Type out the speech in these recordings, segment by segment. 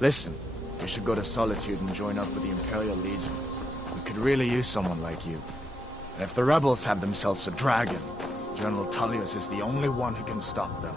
Listen, you should go to Solitude and join up with the Imperial Legion. We could really use someone like you. And if the rebels have themselves a dragon, General Tullius is the only one who can stop them.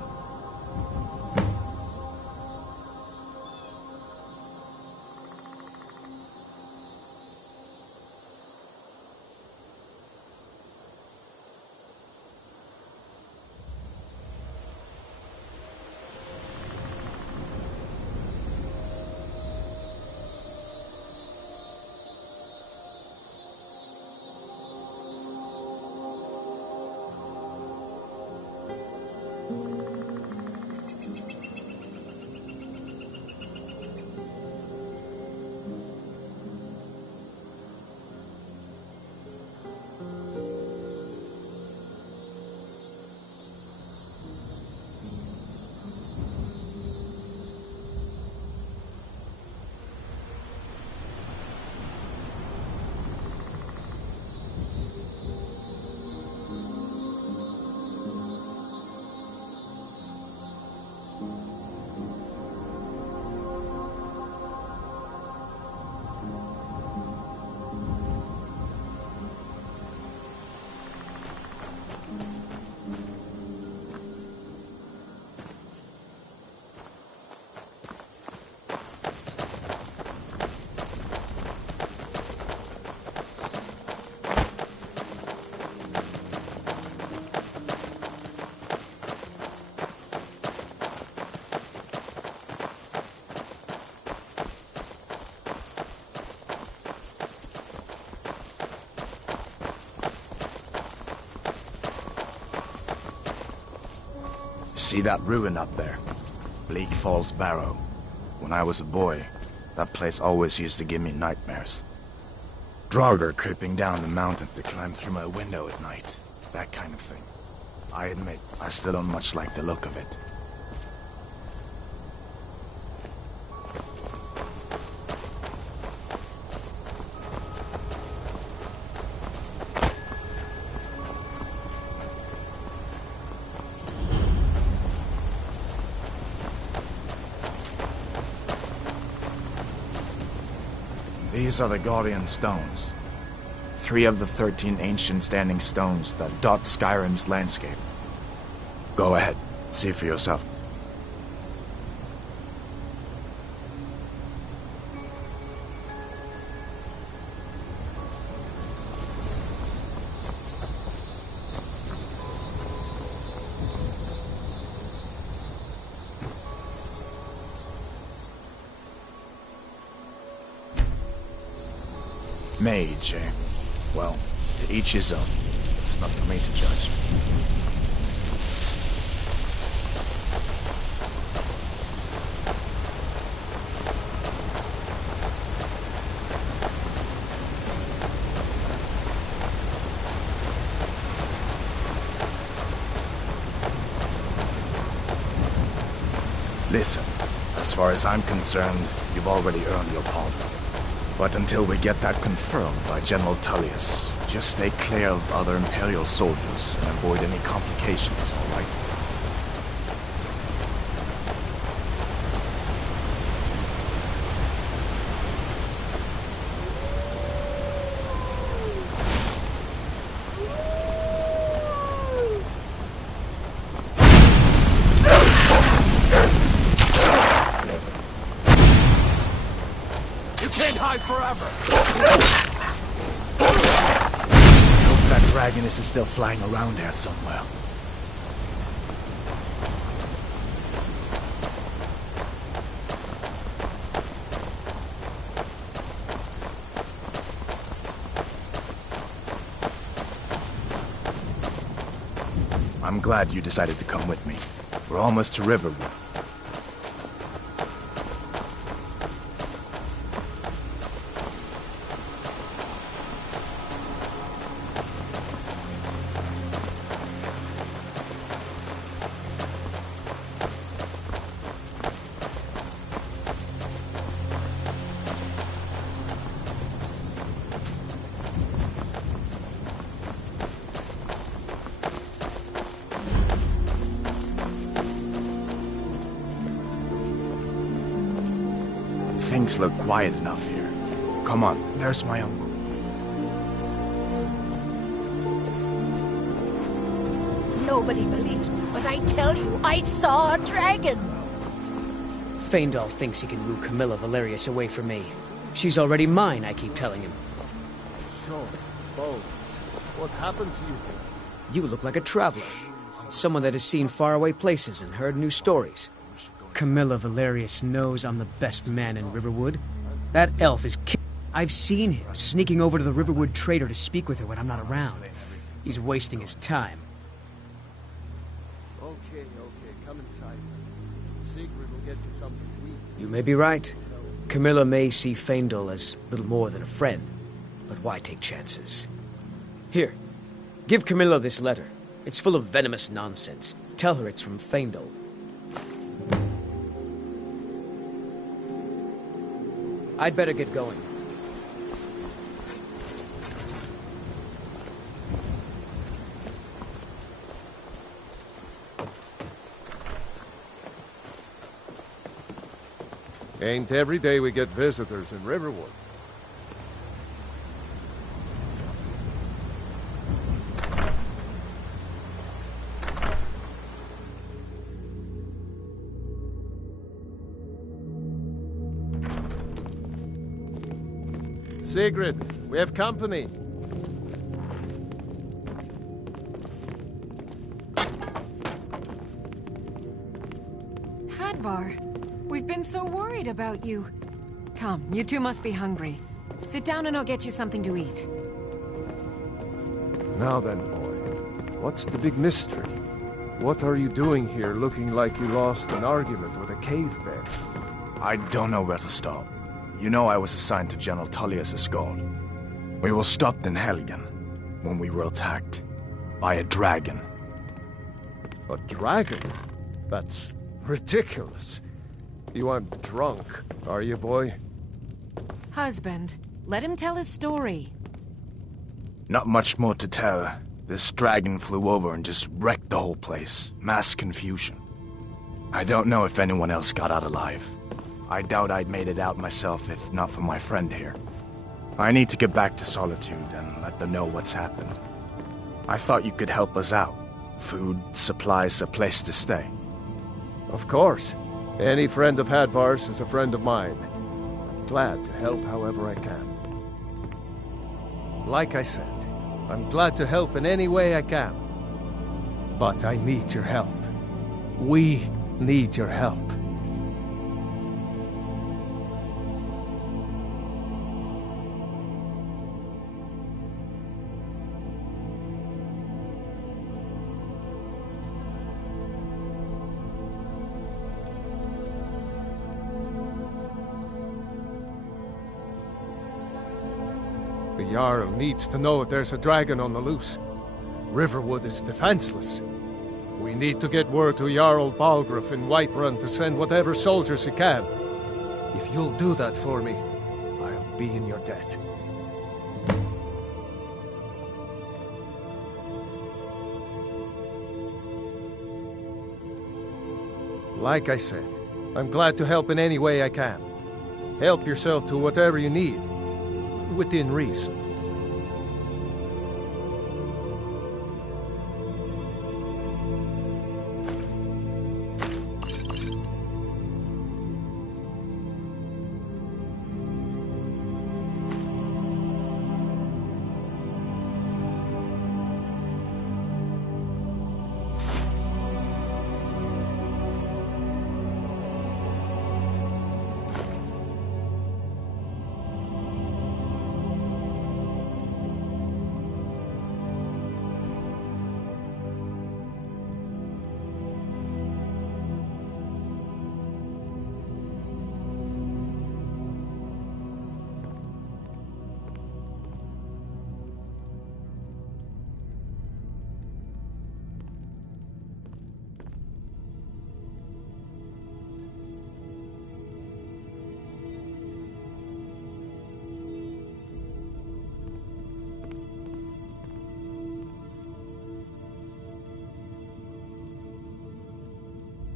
See that ruin up there? Bleak Falls Barrow. When I was a boy, that place always used to give me nightmares. Draugr creeping down the mountain to climb through my window at night. That kind of thing. I admit, I still don't much like the look of it. These are the Guardian Stones. 3 of the 13 ancient standing stones that dot Skyrim's landscape. Go ahead, see for yourself. Mage, eh? Well, to each his own. It's not for me to judge. Listen, as far as I'm concerned, you've already earned your pardon. But until we get that confirmed by General Tullius, just stay clear of other Imperial soldiers and avoid any complications, all right? Forever. I hope that dragon is still flying around here somewhere. I'm glad you decided to come with me. We're almost to Riverwood. things look quiet enough here. Come on, there's my uncle. Nobody believes me, but I tell you, I saw a dragon! Faendal thinks he can woo Camilla Valerius away from me. She's already mine, I keep telling him. Swords, bows. What happened to you? You look like a traveler. Someone that has seen faraway places and heard new stories. Camilla Valerius knows I'm the best man in Riverwood. That elf is I've seen him sneaking over to the Riverwood trader to speak with her when I'm not around. He's wasting his time. Okay, come inside. Sigrid will get you something to eat. You may be right. Camilla may see Faendal as little more than a friend. But why take chances? Here, give Camilla this letter. It's full of venomous nonsense. Tell her it's from Faendal. I'd better get going. Ain't every day we get visitors in Riverwood. Sigrid, we have company. Hadvar, we've been so worried about you. Come, you two must be hungry. Sit down and I'll get you something to eat. Now then, boy, what's the big mystery? What are you doing here looking like you lost an argument with a cave bear? I don't know where to start. You know I was assigned to General Tullius' guard. We were stopped in Helgen when we were attacked by a dragon. A dragon? That's ridiculous. You aren't drunk, are you, boy? Husband, let him tell his story. Not much more to tell. This dragon flew over and just wrecked the whole place. Mass confusion. I don't know if anyone else got out alive. I doubt I'd made it out myself if not for my friend here. I need to get back to Solitude and let them know what's happened. I thought you could help us out. Food, supplies, a place to stay. Of course. Any friend of Hadvar's is a friend of mine. I'm glad to help however I can. Like I said, I'm glad to help in any way I can. But I need your help. We need your help. The Jarl needs to know if there's a dragon on the loose. Riverwood is defenseless. We need to get word to Jarl Balgruuf in Whiterun to send whatever soldiers he can. If you'll do that for me, I'll be in your debt. Like I said, I'm glad to help in any way I can. Help yourself to whatever you need. Within reason.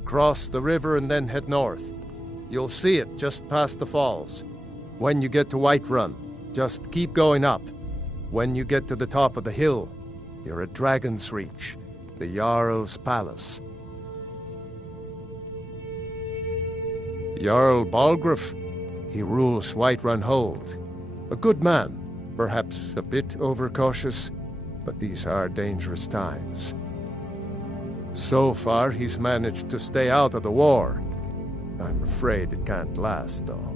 Cross the river and then head north. You'll see it just past the falls. When you get to Whiterun, just keep going up. When you get to the top of the hill, you're at Dragon's Reach, the Jarl's palace. Jarl Balgruuf, he rules Whiterun Hold. A good man, perhaps a bit overcautious, but these are dangerous times. So far, he's managed to stay out of the war. I'm afraid it can't last, though.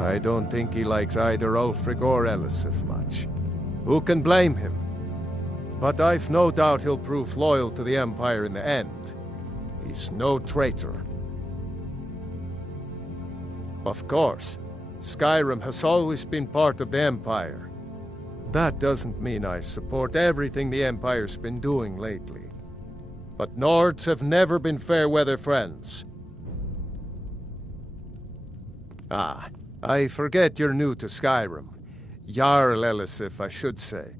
I don't think he likes either Ulfric or Elisif much. Who can blame him? But I've no doubt he'll prove loyal to the Empire in the end. He's no traitor. Of course, Skyrim has always been part of the Empire. That doesn't mean I support everything the Empire's been doing lately. But Nords have never been fair-weather friends. Ah, I forget you're new to Skyrim. Jarl Elisif, I should say.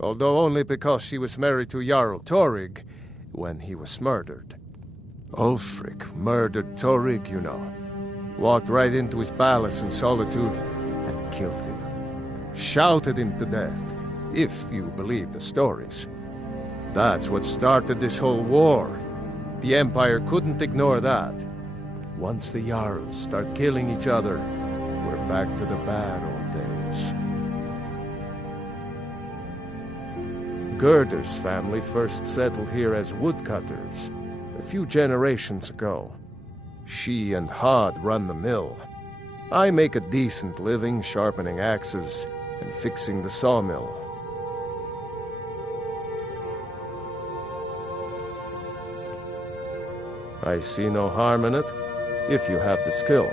Although only because she was married to Jarl Torrig when he was murdered. Ulfric murdered Torrig, you know. Walked right into his palace in Solitude and killed him. Shouted him to death, if you believe the stories. That's what started this whole war. The Empire couldn't ignore that. Once the Jarls start killing each other, we're back to the bad old days. Gerder's family first settled here as woodcutters a few generations ago. She and Hod run the mill. I make a decent living sharpening axes and fixing the sawmill. I see no harm in it, if you have the skill.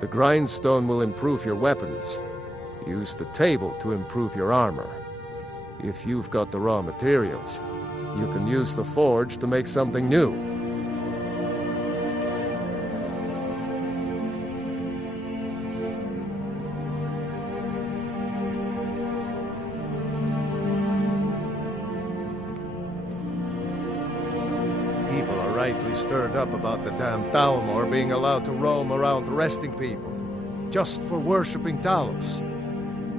The grindstone will improve your weapons. Use the table to improve your armor. If you've got the raw materials, you can use the forge to make something new. People are rightly stirred up about the damn Thalmor being allowed to roam around arresting people, just for worshipping Talos.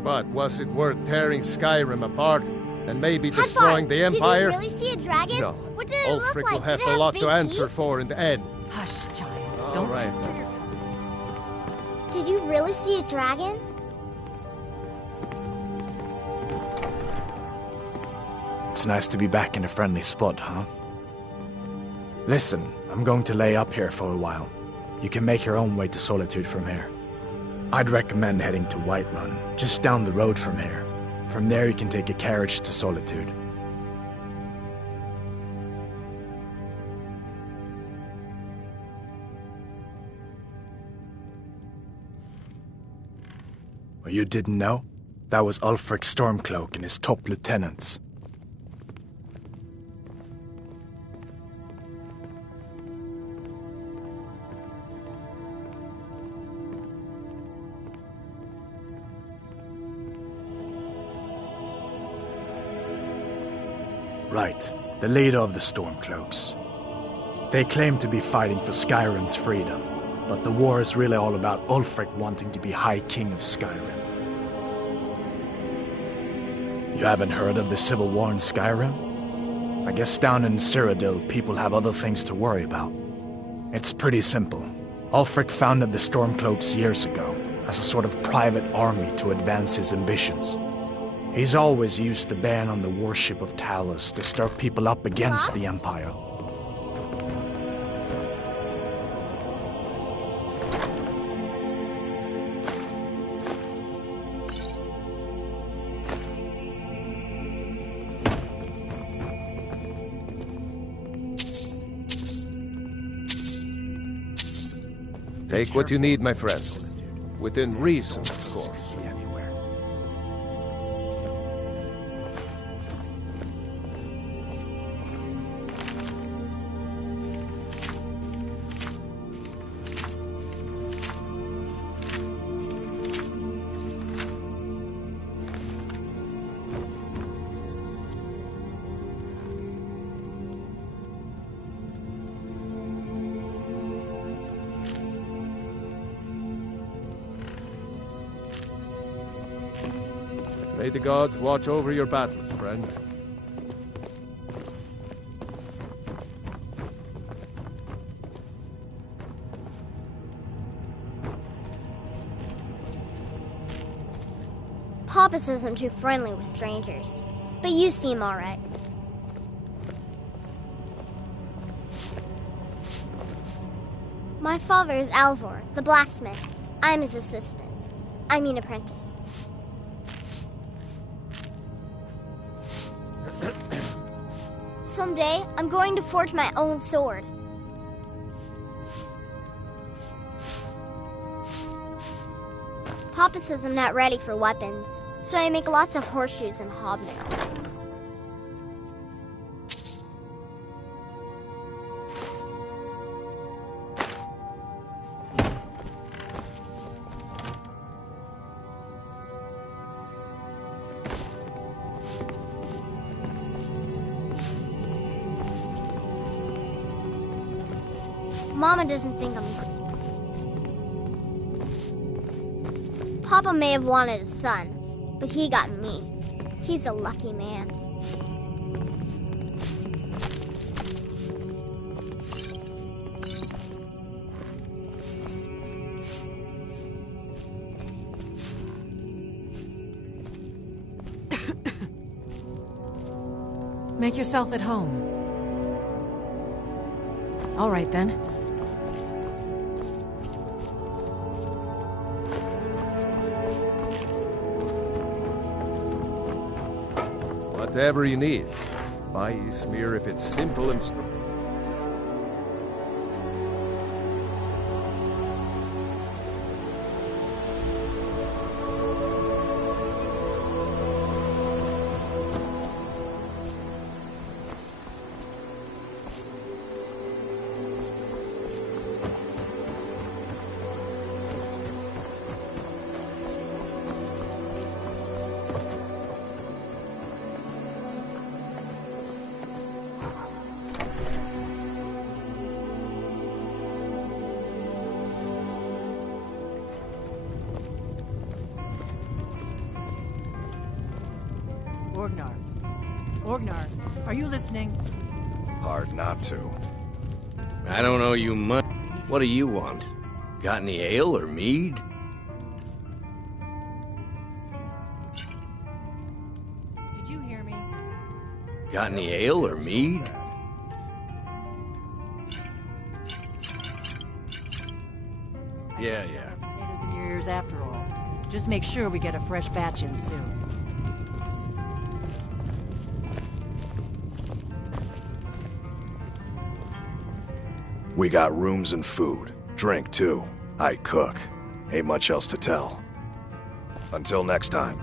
But was it worth tearing Skyrim apart and maybe destroying the Empire? Did you really see a dragon? No. What did it look Ulfric like? will have Did it a lot big to answer teeth? for in the end. Hush, child. All Don't right, pester then. your cousin. Did you really see a dragon? It's nice to be back in a friendly spot, huh? Listen, I'm going to lay up here for a while. You can make your own way to Solitude from here. I'd recommend heading to Whiterun, just down the road from here. From there you can take a carriage to Solitude. Well, you didn't know? That was Ulfric Stormcloak and his top lieutenants. Right, the leader of the Stormcloaks. They claim to be fighting for Skyrim's freedom, but the war is really all about Ulfric wanting to be High King of Skyrim. You haven't heard of the Civil War in Skyrim? I guess down in Cyrodiil, people have other things to worry about. It's pretty simple. Ulfric founded the Stormcloaks years ago, as a sort of private army to advance his ambitions. He's always used the ban on the worship of Talos to stir people up against the Empire. Take what you need, my friend. Within reason, of course. May the gods watch over your battles, friend. Papa says I'm too friendly with strangers, but you seem alright. My father is Alvor, the blacksmith. I'm his assistant. I mean apprentice. Someday, I'm going to forge my own sword. Papa says I'm not ready for weapons, so I make lots of horseshoes and hobnails. Mama doesn't think I'm good. Papa may have wanted a son, but he got me. He's a lucky man. Make yourself at home. All right, then. Whatever you need. Buy Ysmir if it's simple and strong. Orgnar, are you listening? Hard not to. I don't owe you much. What do you want? Got any ale or mead? Did you hear me? Got any ale or mead? Yeah. Potatoes in your ears after all. Just make sure we get a fresh batch in soon. We got rooms and food. Drink, too. I cook. Ain't much else to tell. Until next time.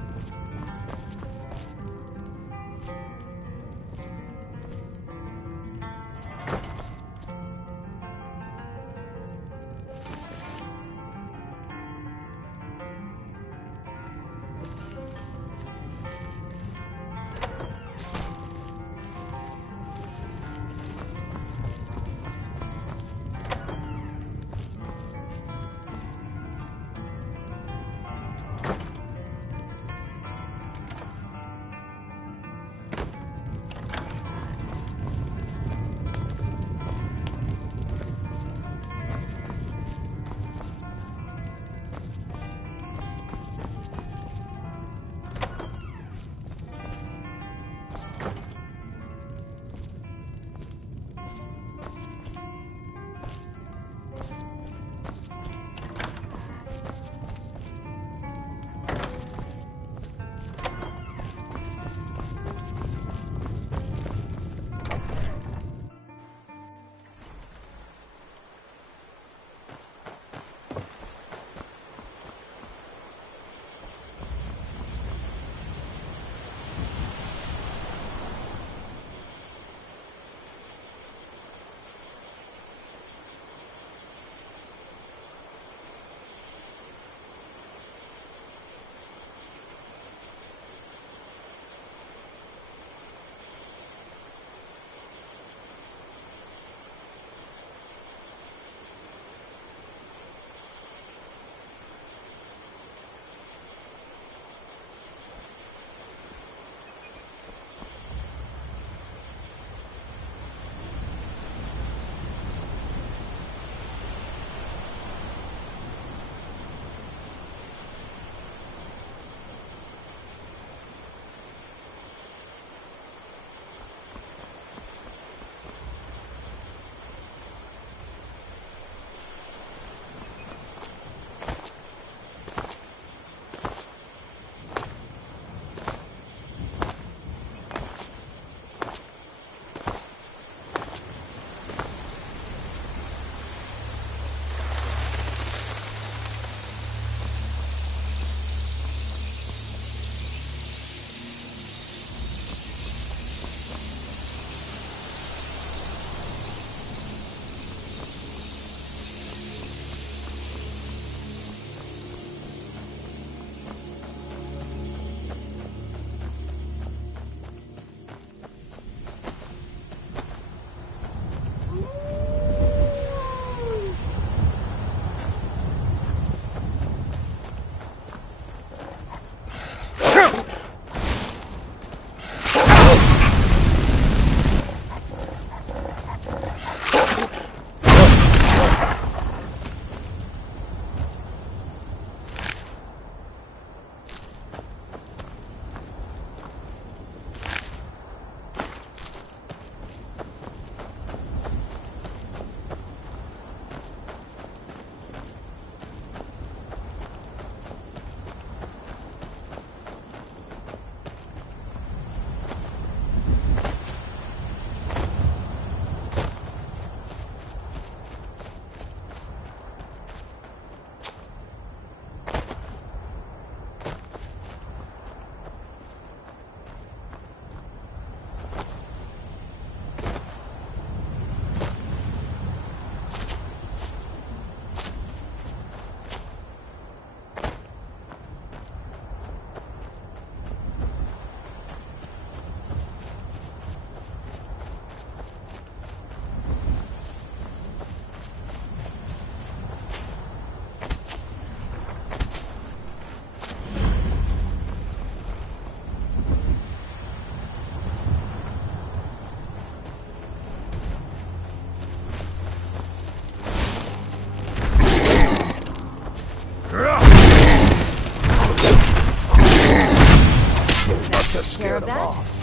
take care of scared 'em that. off.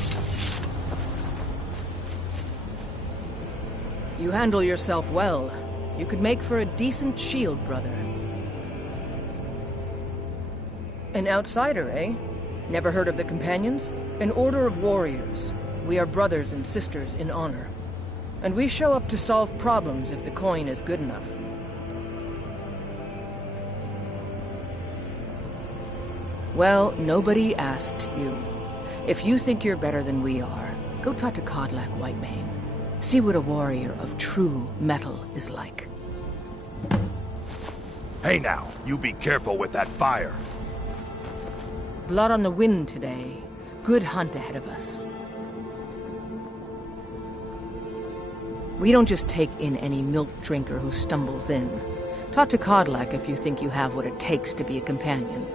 You handle yourself well. You could make for a decent shield, brother. An outsider, eh? Never heard of the Companions? An order of warriors. We are brothers and sisters in honor. And we show up to solve problems if the coin is good enough. Well, nobody asked you. If you think you're better than we are, go talk to Codlac Whitemane. See what a warrior of true metal is like. Hey now, you be careful with that fire. Blood on the wind today. Good hunt ahead of us. We don't just take in any milk drinker who stumbles in. Talk to Codlac if you think you have what it takes to be a companion.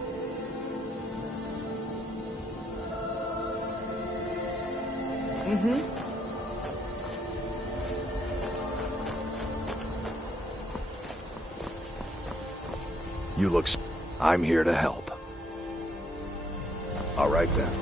You look I'm here to help. All right then.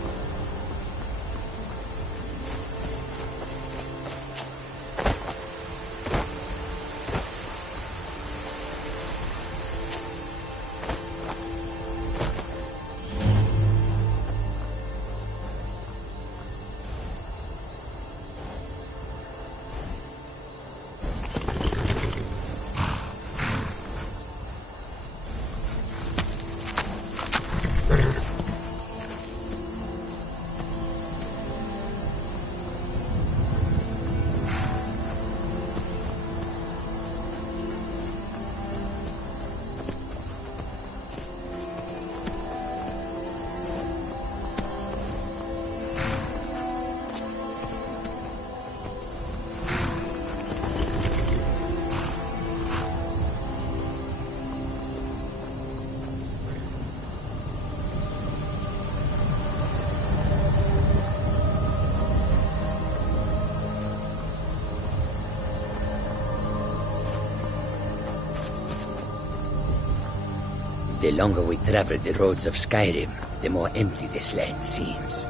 The longer we travel the roads of Skyrim, the more empty this land seems.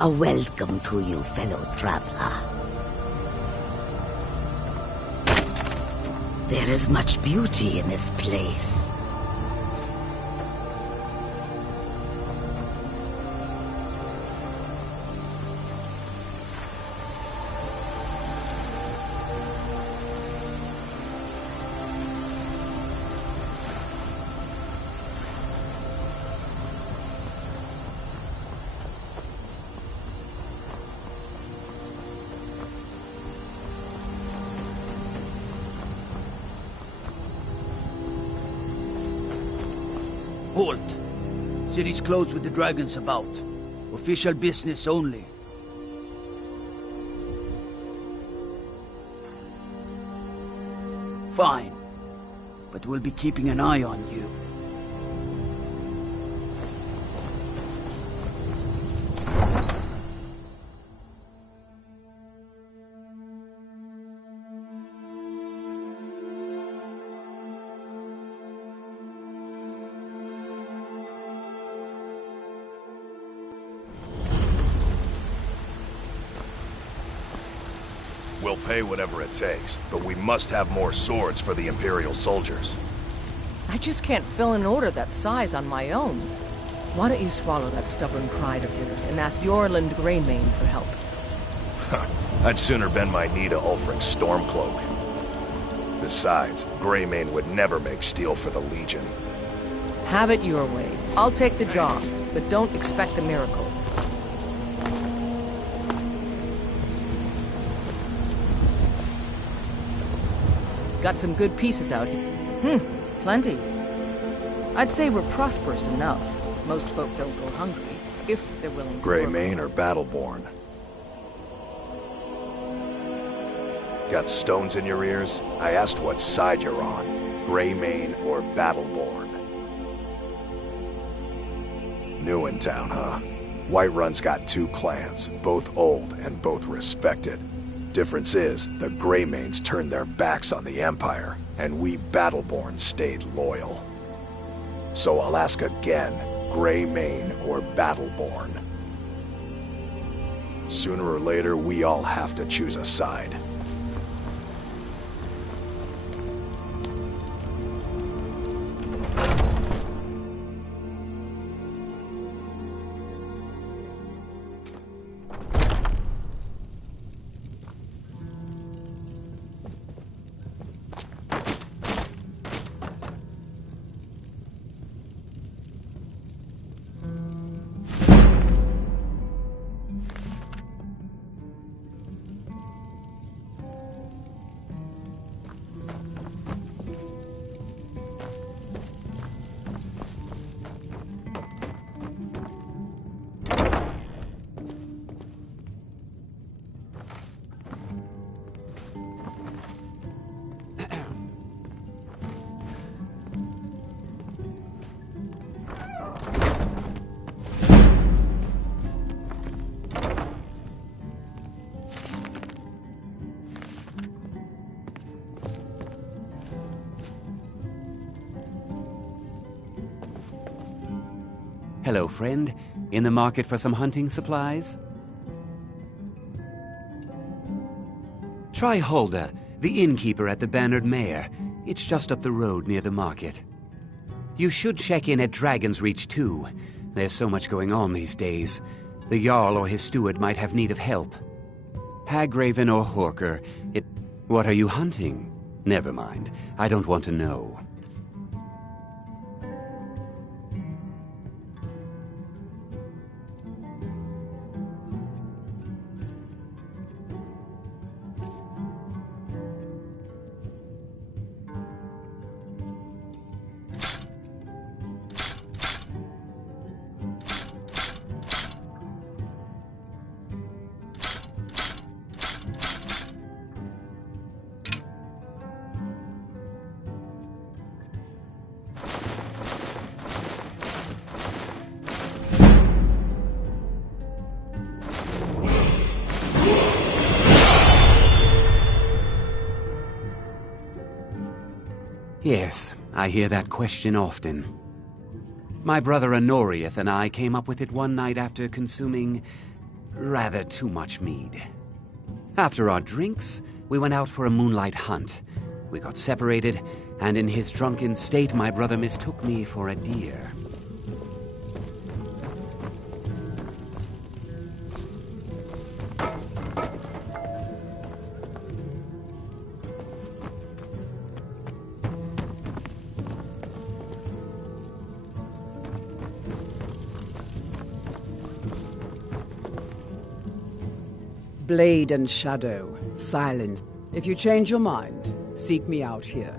A welcome to you, fellow traveler. There is much beauty in this place. Halt! City's closed with the dragons about. Official business only. Fine. But we'll be keeping an eye on you. We'll pay whatever it takes, but we must have more swords for the Imperial soldiers. I just can't fill an order that size on my own. Why don't you swallow that stubborn pride of yours and ask Yorland Greymane for help? I'd sooner bend my knee to Ulfric's Stormcloak. Besides, Greymane would never make steel for the Legion. Have it your way. I'll take the job, but don't expect a miracle. Got some good pieces out here. Plenty. I'd say we're prosperous enough. Most folk don't go hungry, if they're willing to Greymane or Battleborn? Got stones in your ears? I asked what side you're on. Greymane or Battleborn? New in town, huh? Whiterun's got two clans, both old and both respected. Difference is, the Greymanes turned their backs on the Empire, and we Battleborn stayed loyal. So I'll ask again, Greymane or Battleborn? Sooner or later, we all have to choose a side. Hello, friend. In the market for some hunting supplies? Try Hulda, the innkeeper at the Bannered Mare. It's just up the road near the market. You should check in at Dragon's Reach, too. There's so much going on these days. The Jarl or his steward might have need of help. Hagraven or Horker, What are you hunting? Never mind. I don't want to know. Yes, I hear that question often. My brother Honorius and I came up with it one night after consuming rather too much mead. After our drinks, we went out for a moonlight hunt. We got separated, and in his drunken state, my brother mistook me for a deer. Blade and shadow, silence. If you change your mind, seek me out here.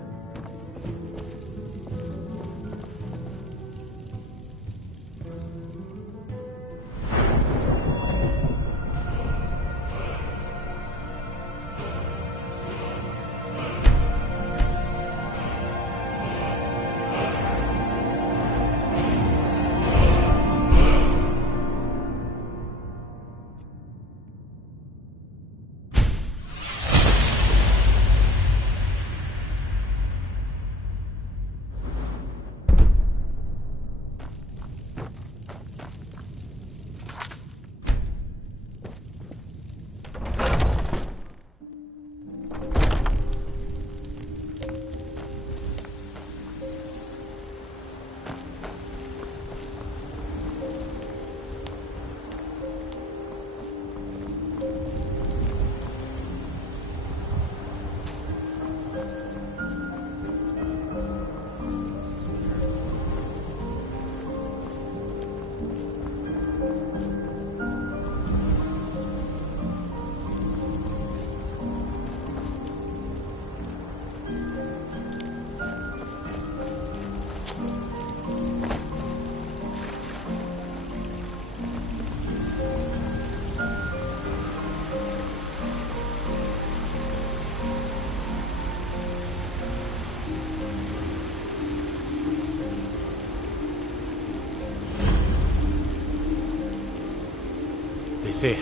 They say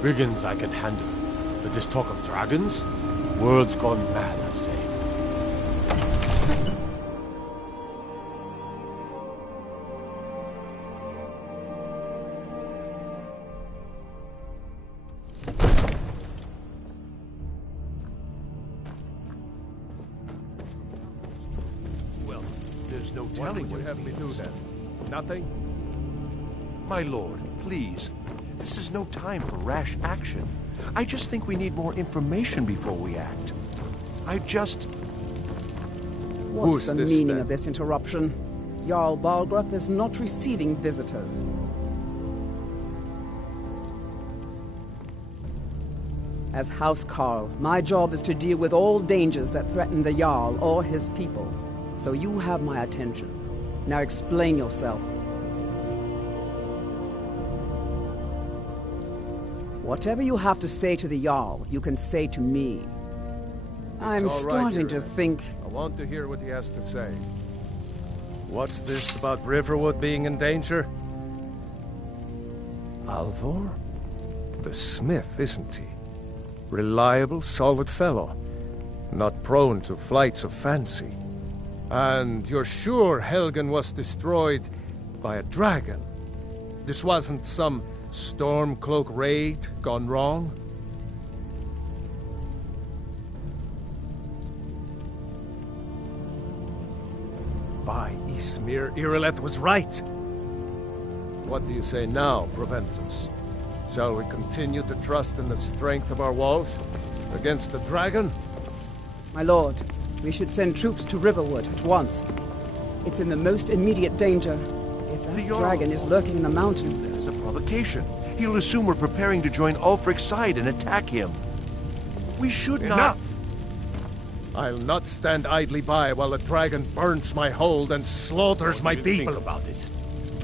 brigands I can handle, but this talk of dragons? World's gone mad, I say. There's no What telling would you have me do then? Nothing? My lord, please. This is no time for rash action. I just think we need more information before we act. What's the this, meaning then? of this interruption? Jarl Balgrup is not receiving visitors. As House Carl, my job is to deal with all dangers that threaten the Jarl or his people. So you have my attention. Now explain yourself. Whatever you have to say to the Jarl, you can say to me. I'm It's all right, starting to Uriel. think... I want to hear what he has to say. What's this about Riverwood being in danger? Alvor? The smith, isn't he? Reliable, solid fellow. Not prone to flights of fancy. And you're sure Helgen was destroyed by a dragon? This wasn't some Stormcloak raid gone wrong? By Ismir, Irileth was right. What do you say now, Proventus? Shall we continue to trust in the strength of our walls against the dragon? My lord, we should send troops to Riverwood at once. It's in the most immediate danger. If that dragon is lurking in the mountains... That is a provocation. He'll assume we're preparing to join Ulfric's side and attack him. We should not... Enough! I'll not stand idly by while the dragon burns my hold and slaughters my people. Think about it.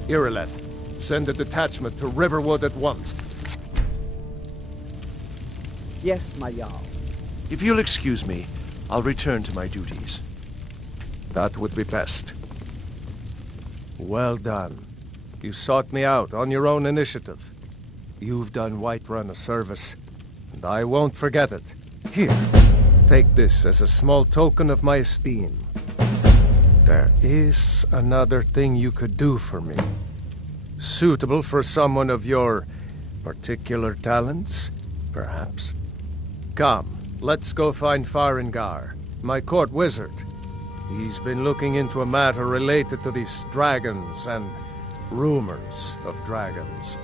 Irileth, send a detachment to Riverwood at once. Yes, my Jarl. If you'll excuse me, I'll return to my duties. That would be best. Well done. You sought me out on your own initiative. You've done Whiterun a service, and I won't forget it. Here, take this as a small token of my esteem. There is another thing you could do for me. Suitable for someone of your particular talents, perhaps. Come, let's go find Farengar, my court wizard. He's been looking into a matter related to these dragons and rumors of dragons.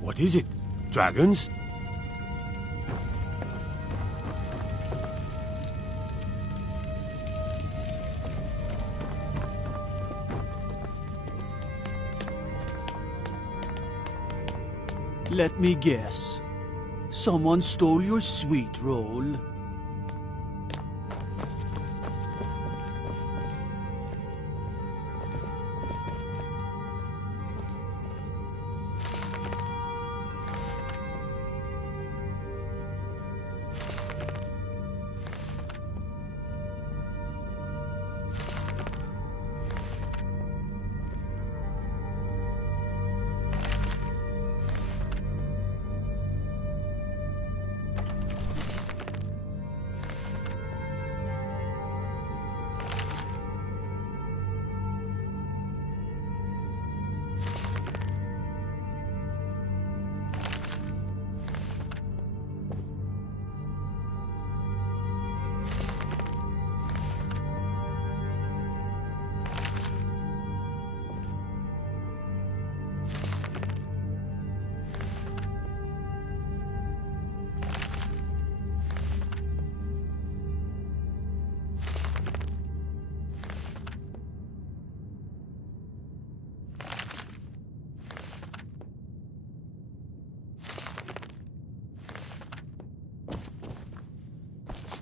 What is it? Dragons? Let me guess. Someone stole your sweet roll.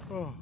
Oh.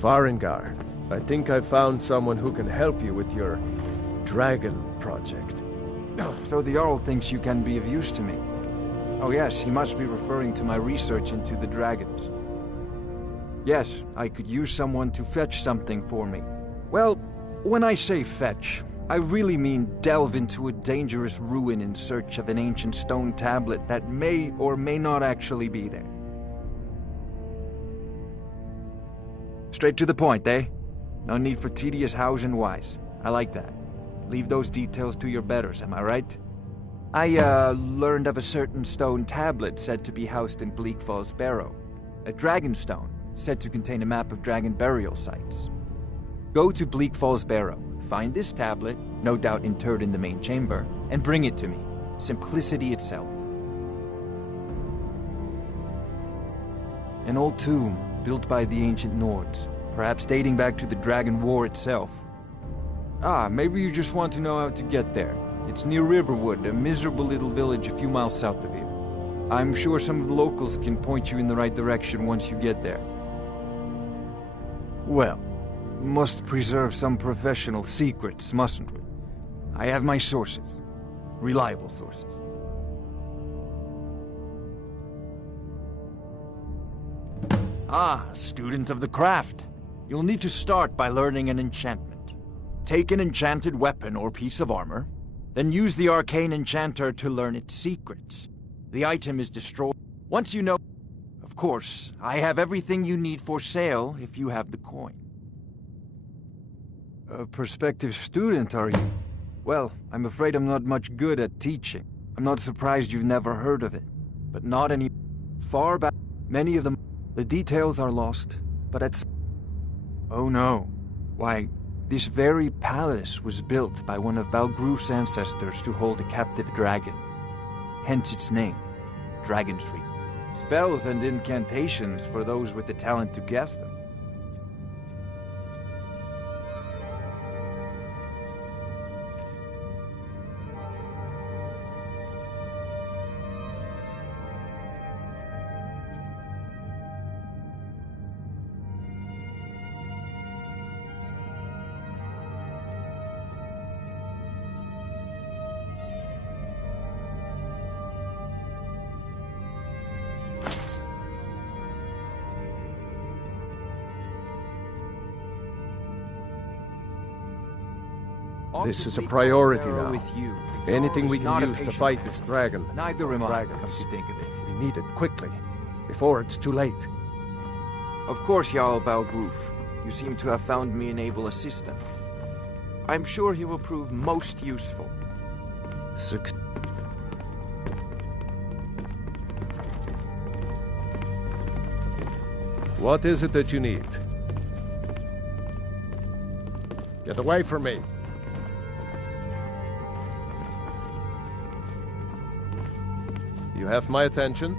Farengar, I think I found someone who can help you with your dragon project. So the Jarl thinks you can be of use to me. Oh yes, he must be referring to my research into the dragons. Yes, I could use someone to fetch something for me. Well, when I say fetch, I really mean delve into a dangerous ruin in search of an ancient stone tablet that may or may not actually be there. Straight to the point, eh? No need for tedious hows and whys. I like that. Leave those details to your betters, am I right? I, learned of a certain stone tablet said to be housed in Bleak Falls Barrow. A dragon stone, said to contain a map of dragon burial sites. Go to Bleak Falls Barrow, find this tablet, no doubt interred in the main chamber, and bring it to me. Simplicity itself. An old tomb, built by the ancient Nords, perhaps dating back to the Dragon War itself. Ah, maybe you just want to know how to get there. It's near Riverwood, a miserable little village a few miles south of here. I'm sure some of the locals can point you in the right direction once you get there. Well, must preserve some professional secrets, mustn't we? I have my sources. Reliable sources. Ah, student of the craft. You'll need to start by learning an enchantment. Take an enchanted weapon or piece of armor, then use the arcane enchanter to learn its secrets. The item is destroyed. Once you know... Of course, I have everything you need for sale if you have the coin. A prospective student, are you? Well, I'm afraid I'm not much good at teaching. I'm not surprised you've never heard of it. But not any... Far back... Many of them... The details are lost, but it's... Oh no. Why, this very palace was built by one of Balgroof's ancestors to hold a captive dragon. Hence its name, Dragon Tree. Spells and incantations for those with the talent to guess them. This is a priority now. Anything we can use to fight this dragon. Neither am I, come to think of it. We need it quickly, before it's too late. Of course, Jarl Balgroof. You seem to have found me an able assistant. I'm sure he will prove most useful. What is it that you need? Get away from me! You have my attention.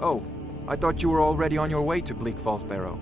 Oh, I thought you were already on your way to Bleak Falls Barrow.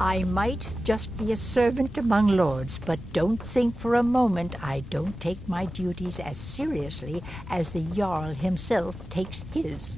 I might just be a servant among lords, but don't think for a moment I don't take my duties as seriously as the Jarl himself takes his.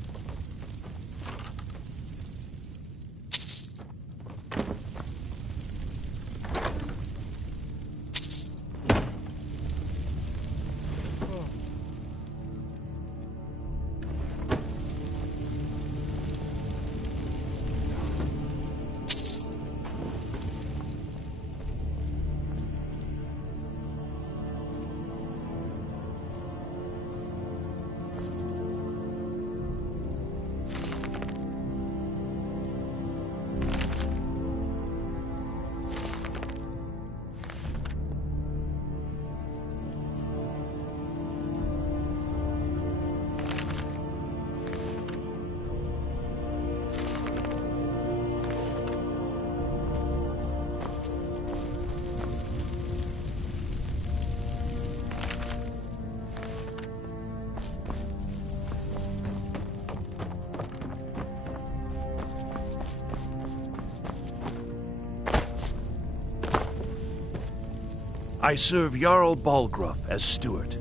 I serve Jarl Balgruuf as steward.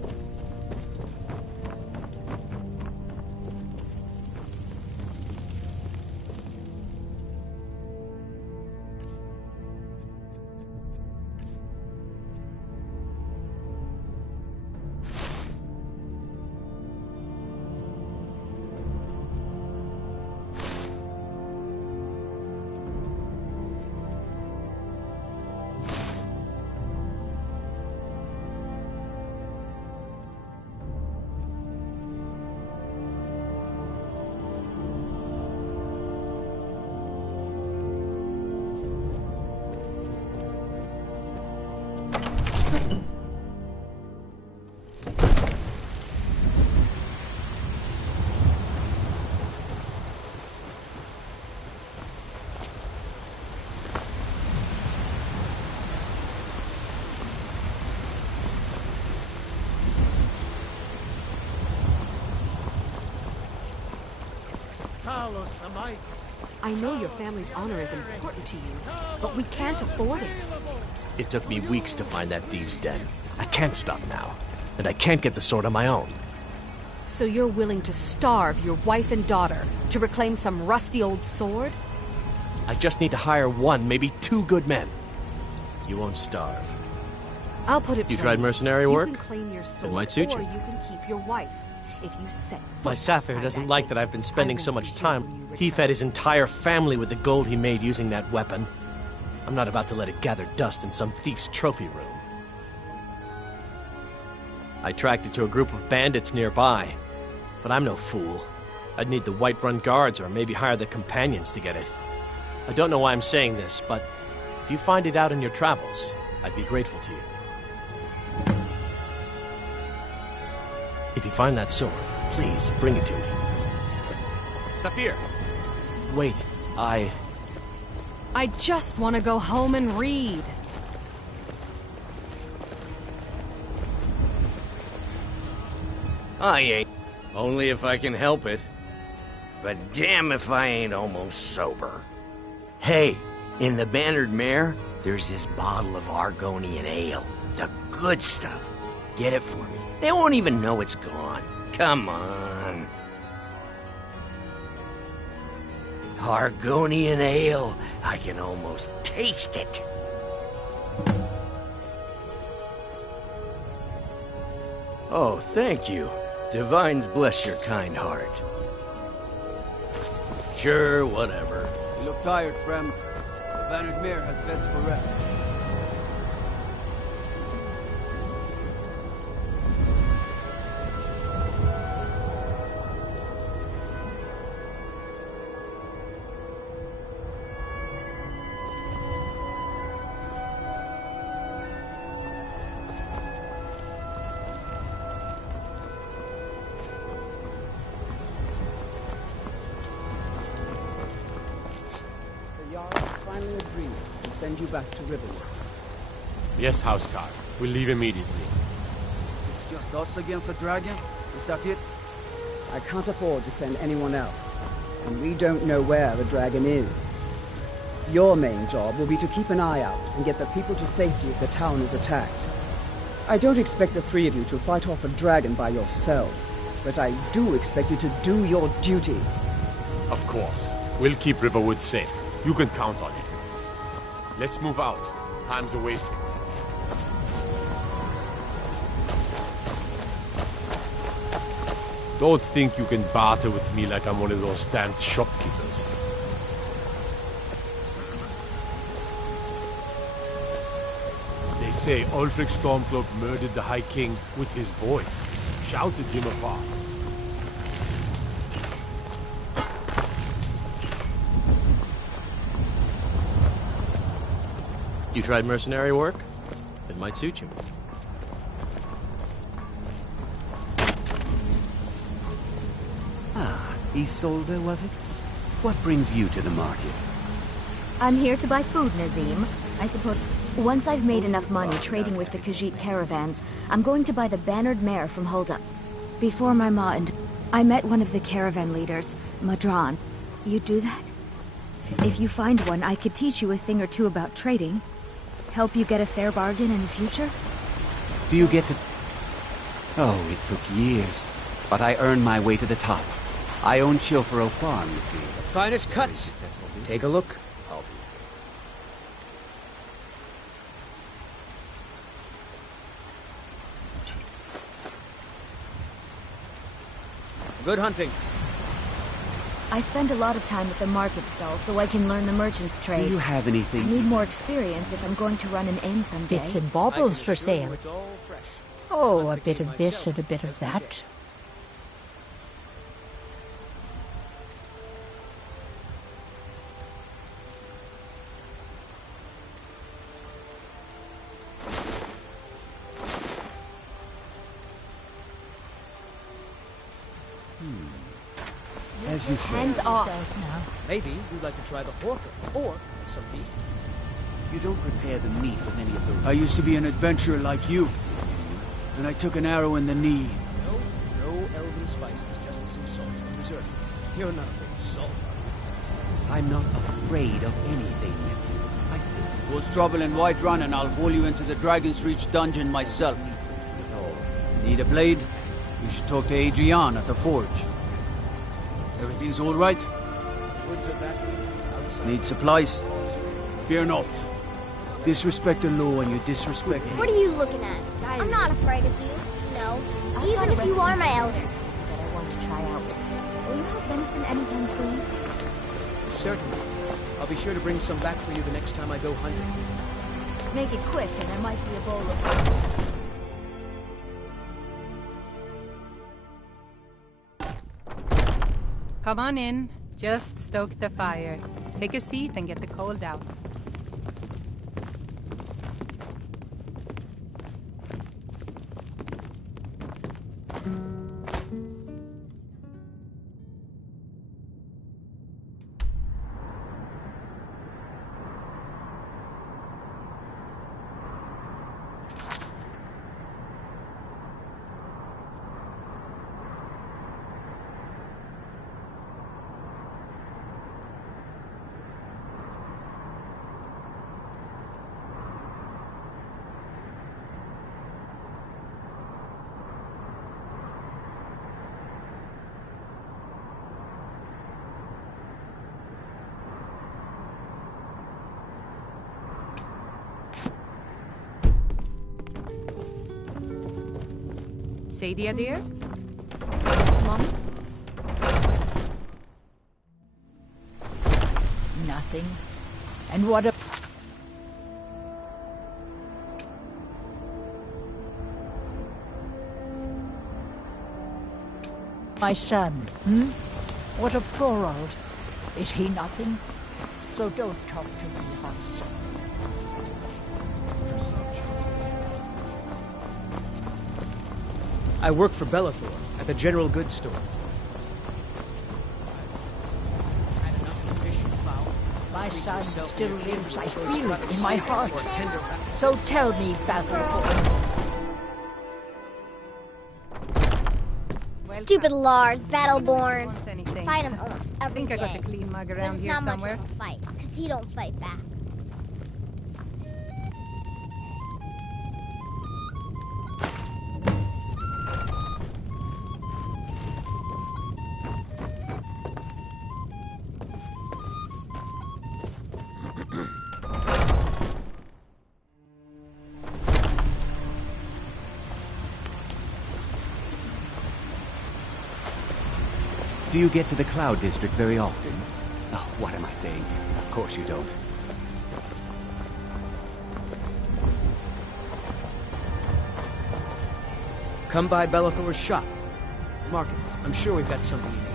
I know your family's honor is important to you, but we can't afford it. It took me weeks to find that thieves' den. I can't stop now, and I can't get the sword on my own. So you're willing to starve your wife and daughter to reclaim some rusty old sword? I just need to hire one, maybe two good men. You won't starve. I'll put it You plain. tried mercenary work? You can claim your sword, It might suit or you. you can keep your wife. If you set My foot Sapphire outside doesn't that like gate, that I've been spending I so will much be time. here when you He return. fed his entire family with the gold he made using that weapon. I'm not about to let it gather dust in some thief's trophy room. I tracked it to a group of bandits nearby, but I'm no fool. I'd need the Whiterun guards or maybe hire the companions to get it. I don't know why I'm saying this, but if you find it out in your travels, I'd be grateful to you. If you find that sword, please bring it to me. Saphir! Wait, I just want to go home and read. I ain't. Only if I can help it. But damn if I ain't almost sober. Hey, in the Bannered Mare, there's this bottle of Argonian ale. The good stuff. Get it for me. They won't even know it's gone. Come on. Argonian ale. I can almost taste it. Oh, thank you. Divines bless your kind heart. Sure, whatever. You look tired, friend. The Bannered Mare has beds for rest. Finally agreed to send you back to Riverwood. Yes, Housecarl. We'll leave immediately. It's just us against the dragon? Is that it? I can't afford to send anyone else, and we don't know where the dragon is. Your main job will be to keep an eye out and get the people to safety if the town is attacked. I don't expect the three of you to fight off a dragon by yourselves, but I do expect you to do your duty. Of course. We'll keep Riverwood safe. You can count on it. Let's move out. Time's a wasting. Don't think you can barter with me like I'm one of those damned shopkeepers. They say Ulfric Stormcloak murdered the High King with his voice. Shouted him apart. You tried mercenary work? It might suit you. Ah, Isolde, was it? What brings you to the market? I'm here to buy food, Nazim. I suppose once I've made enough money trading with the Khajiit caravans, I'm going to buy the bannered mare from Hulda. Before my ma and I met one of the caravan leaders, Madran. You do that? If you find one, I could teach you a thing or two about trading. Help you get a fair bargain in the future? Do you get to... Oh, it took years. But I earned my way to the top. I own Chilfaro Farm, you see. Finest cuts. Take a look. Good hunting. I spend a lot of time at the market stall so I can learn the merchant's trade. Do you have anything? I need more experience if I'm going to run an inn someday. Bits and baubles for sale. Oh, a bit of this and a bit of that. As you say. Hands off. Maybe you'd like to try the porker or some beef. You don't prepare the meat with any of those... I used to be an adventurer like you, and I took an arrow in the knee. No elven spices, just some salt and preserve. You're not afraid of salt. I'm not afraid of anything, nephew. I see. Cause trouble in Whiterun and I'll haul you into the Dragon's Reach dungeon myself. Oh. Need a blade? You should talk to Adrian at the forge. Everything's all right? Need supplies? Fear not. Disrespect the law and you disrespect me. What are you looking at? I'm not afraid of you. No. Even if you are my eldest. That I want to try out. Will you have venison anytime soon? Certainly. I'll be sure to bring some back for you the next time I go hunting. Make it quick and there might be a bowl of... Come on in. Just stoke the fire. Take a seat and get the cold out. Sadia, dear? Yes, Mom? Nothing. And what a... My son, What of Thorold? Is he nothing? So don't talk to me, Hans. I work for Bellathor at the general goods store. My son still lives, I feel it in my heart. So tell me, Falcor. Stupid Lars, Battleborn. Fight him almost every day. I think I got a clean mug around but it's here not somewhere. much of a fight, because he don't fight back. Do you get to the Cloud District very often? Oh, what am I saying? Of course you don't. Come by Bellathor's shop. Market. I'm sure we've got something you need.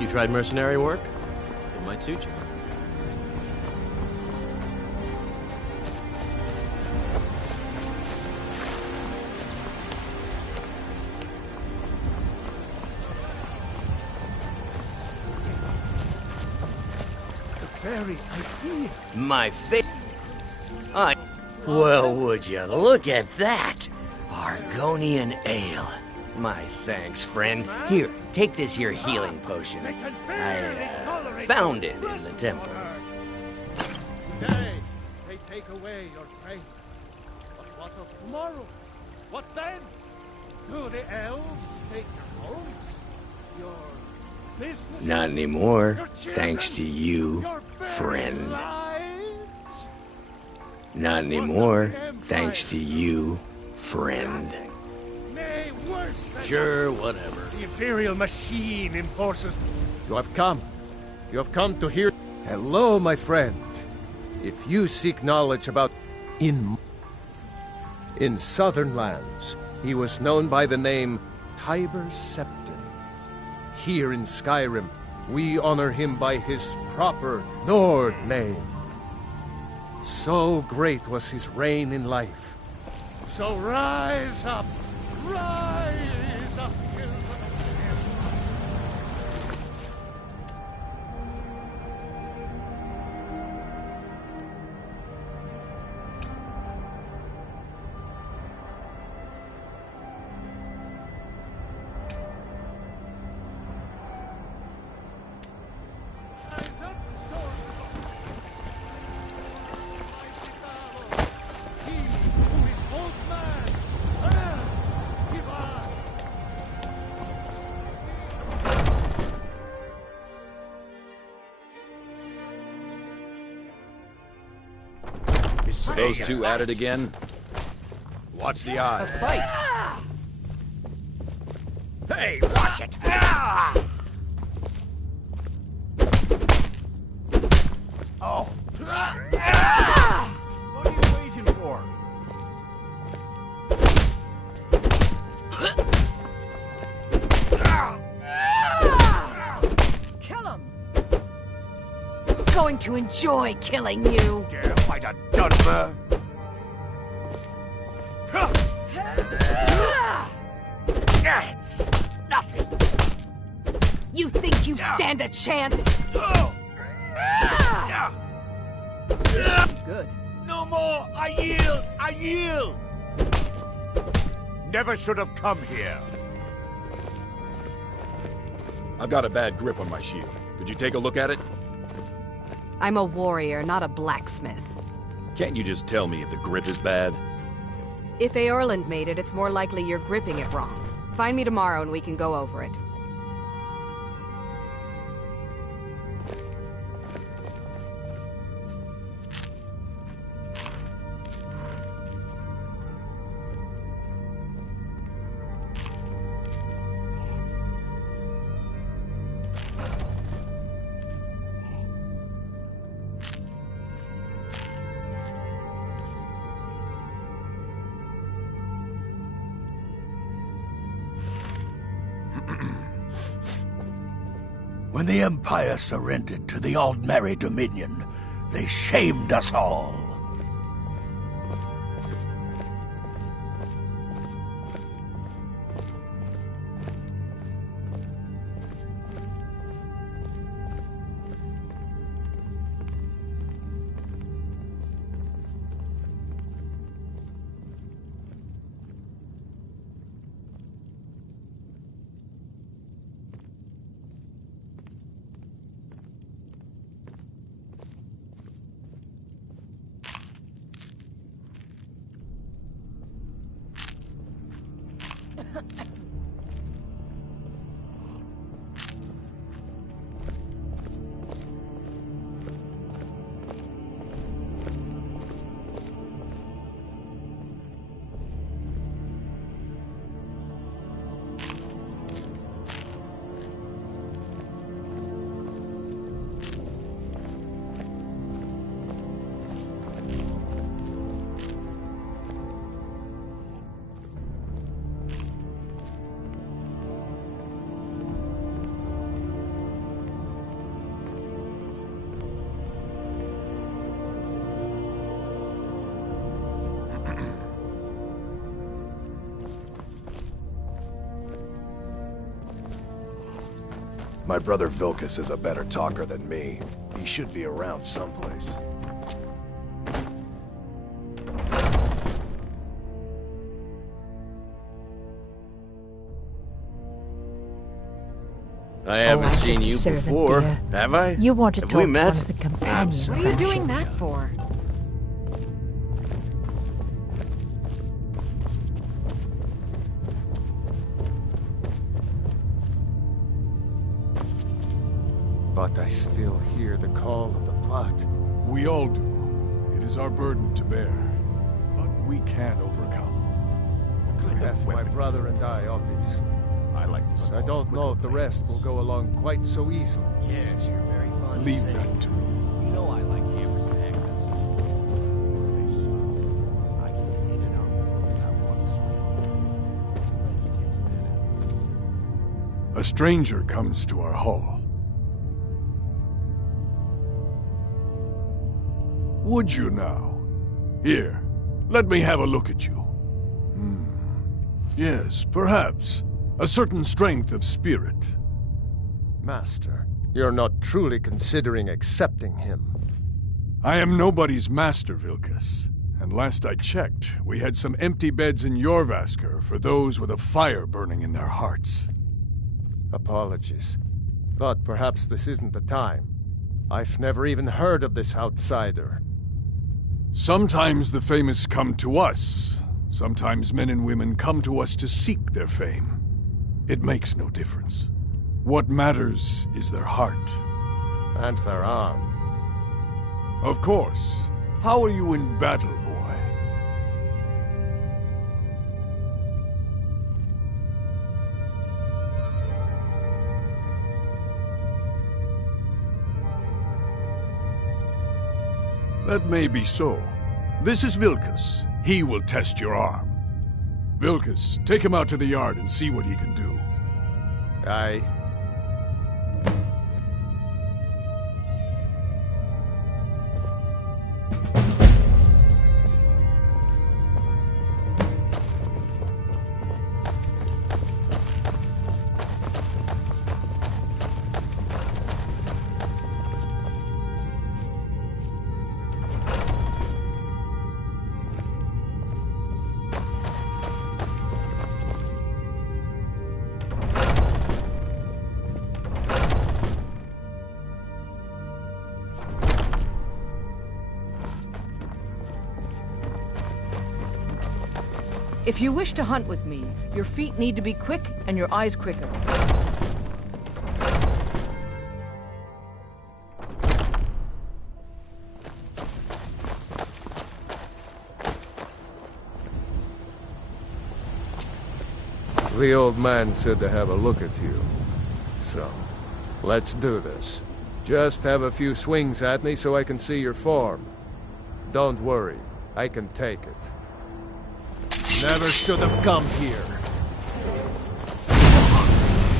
You tried mercenary work? It might suit you. The very idea. My Well, would you look at that? Argonian ale. My thanks, friend. Here, take this here healing potion. I found it in the temple. Today, they take away your faith. But what of tomorrow? What then? Do the elves take your homes? Your businesses? Not anymore, Your children? thanks to you, Your very friend. lives? Not anymore, thanks to you, friend. Nay, worse than Sure, whatever. the Imperial machine enforces. You have come. You have come to hear. Hello, my friend. If you seek knowledge about in southern lands, he was known by the name Tiber Septon. Here in Skyrim, we honor him by his proper Nord name. So great was his reign in life. So rise up, children of hell. So those two at it again? Watch the eyes. A fight. Hey, watch it! Oh. What are you waiting for? Kill him! Going to enjoy killing you. Damn, I done her. It's nothing. You think you stand a chance? Good. No more! I yield! I yield! Never should have come here. I've got a bad grip on my shield. Could you take a look at it? I'm a warrior, not a blacksmith. Can't you just tell me if the grip is bad? If Eorland made it, it's more likely you're gripping it wrong. Find me tomorrow and we can go over it. When the Empire surrendered to the Aldmeri Dominion, They shamed us all. My brother Vilkas is a better talker than me. He should be around someplace. I haven't seen you before, have I? You want to have talk we to met? one of the companions. What are you doing that for? But I still hear the call of the blood. We all do. It is our burden to bear. But we can overcome. My brother and I, obvious. I like this. But I don't know if the rest will go along quite so easily. Yes, you're very fond Leave of that to me. You know I like hammers and axes. I can get in and out without one swing. Let's test that out. A stranger comes to our hall. Would you now? Here, let me have a look at you. Yes, perhaps. A certain strength of spirit. Master, you're not truly considering accepting him. I am nobody's master, Vilkas. And last I checked, we had some empty beds in Jorvaskr for those with a fire burning in their hearts. Apologies. But perhaps this isn't the time. I've never even heard of this outsider. Sometimes the famous come to us. Sometimes men and women come to us to seek their fame. It makes no difference. What matters is their heart. And their arm. Of course. How are you in battle, boy? That may be so. This is Vilkas. He will test your arm. Vilkas, take him out to the yard and see what he can do. Aye. If you wish to hunt with me, your feet need to be quick and your eyes quicker. The old man said to have a look at you. So, let's do this. Just have a few swings at me so I can see your form. Don't worry, I can take it. Never should have come here.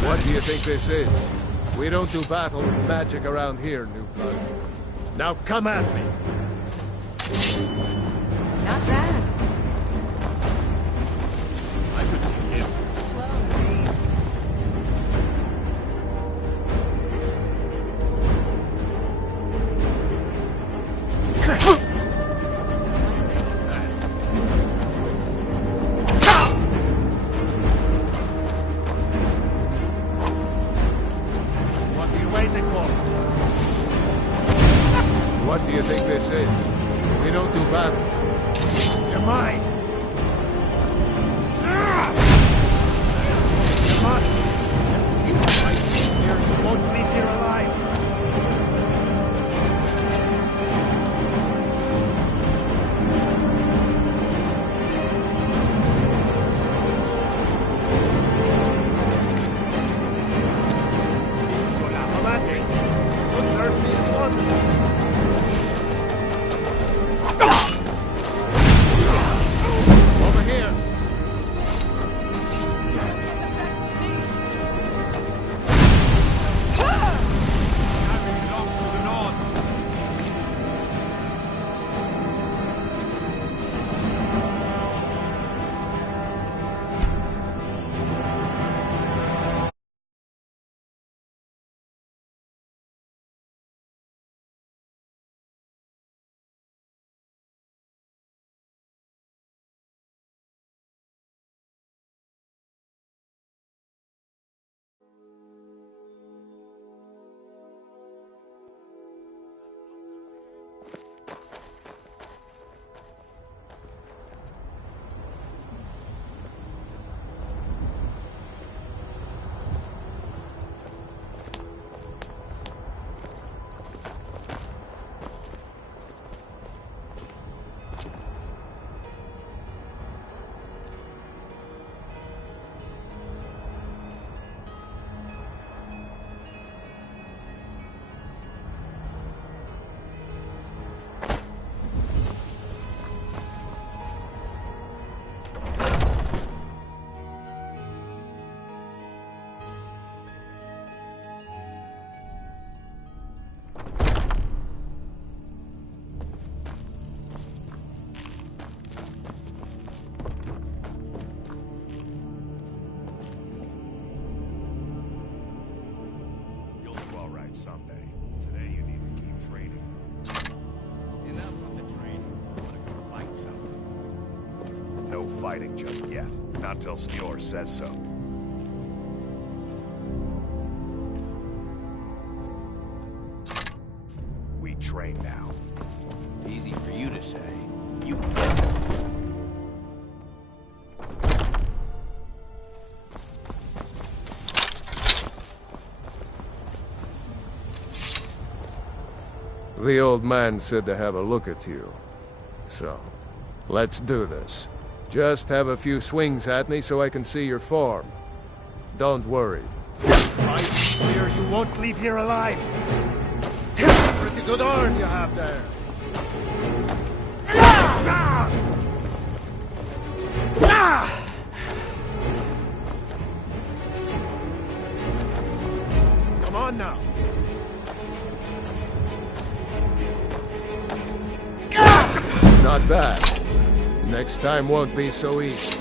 What do you think this is? We don't do battle with magic around here, new blood. Now come at me. Not bad. I could take him. Slowly. What are you waiting for? What do you think this is? We don't do battle. You're mine. Come on. Right here, you won't leave here alive. This is what I'm at. Don't hurt me if you want to. Over here. You'll do all right someday. Today you need to keep training. Enough of the training. I want to go fight something. No fighting just yet. Not till Skjor says so. We train now. Easy for you to say. You The old man said to have a look at you. So, let's do this. Just have a few swings at me so I can see your form. Don't worry. Right here, you won't leave here alive. Pretty good arm you have there. Come on now. Not bad. Next time won't be so easy.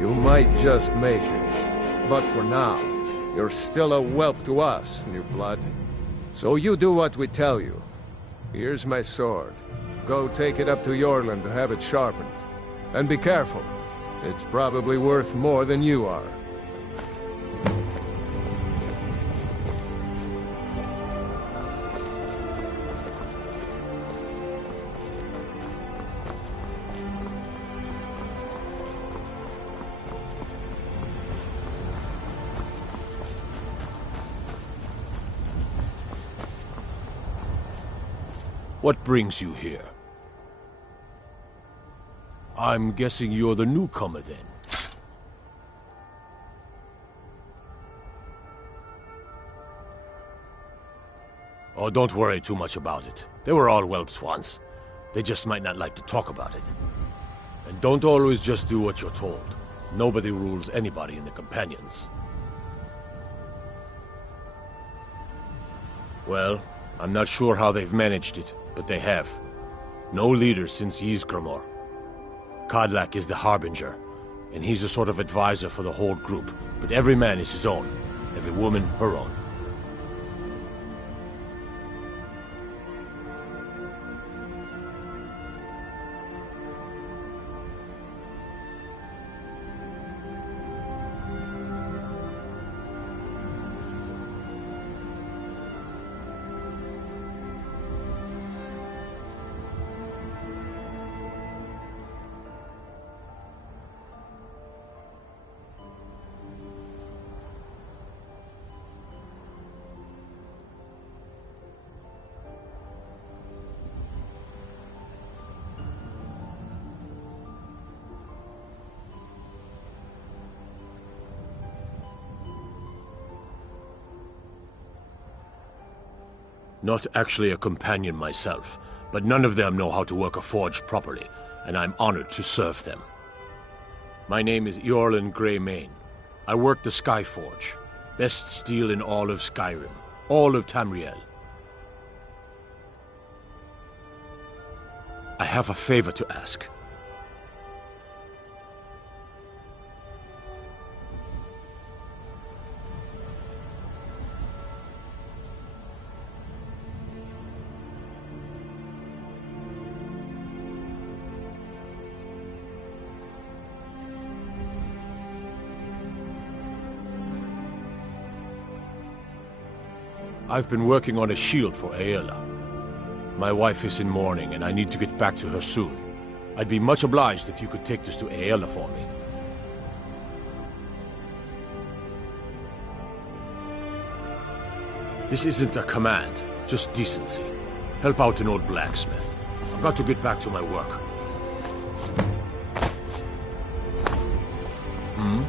You might just make it. But for now, you're still a whelp to us, new blood. So you do what we tell you. Here's my sword. Go take it up to Yorland to have it sharpened. And be careful. It's probably worth more than you are. What brings you here? I'm guessing you're the newcomer then. Oh, don't worry too much about it. They were all whelps once. They just might not like to talk about it. And don't always just do what you're told. Nobody rules anybody in the Companions. Well, I'm not sure how they've managed it, but they have. No leader since Ysgramor. Kodlak is the Harbinger, and he's a sort of advisor for the whole group, but every man is his own, every woman her own. Not actually a companion myself, but none of them know how to work a forge properly, and I'm honored to serve them. My name is Eorlin Greymane. I work the Sky Forge. Best steel in all of Skyrim, all of Tamriel. I have a favor to ask. I've been working on a shield for Aela. My wife is in mourning, and I need to get back to her soon. I'd be much obliged if you could take this to Aela for me. This isn't a command, just decency. Help out an old blacksmith. I've got to get back to my work. Hmm?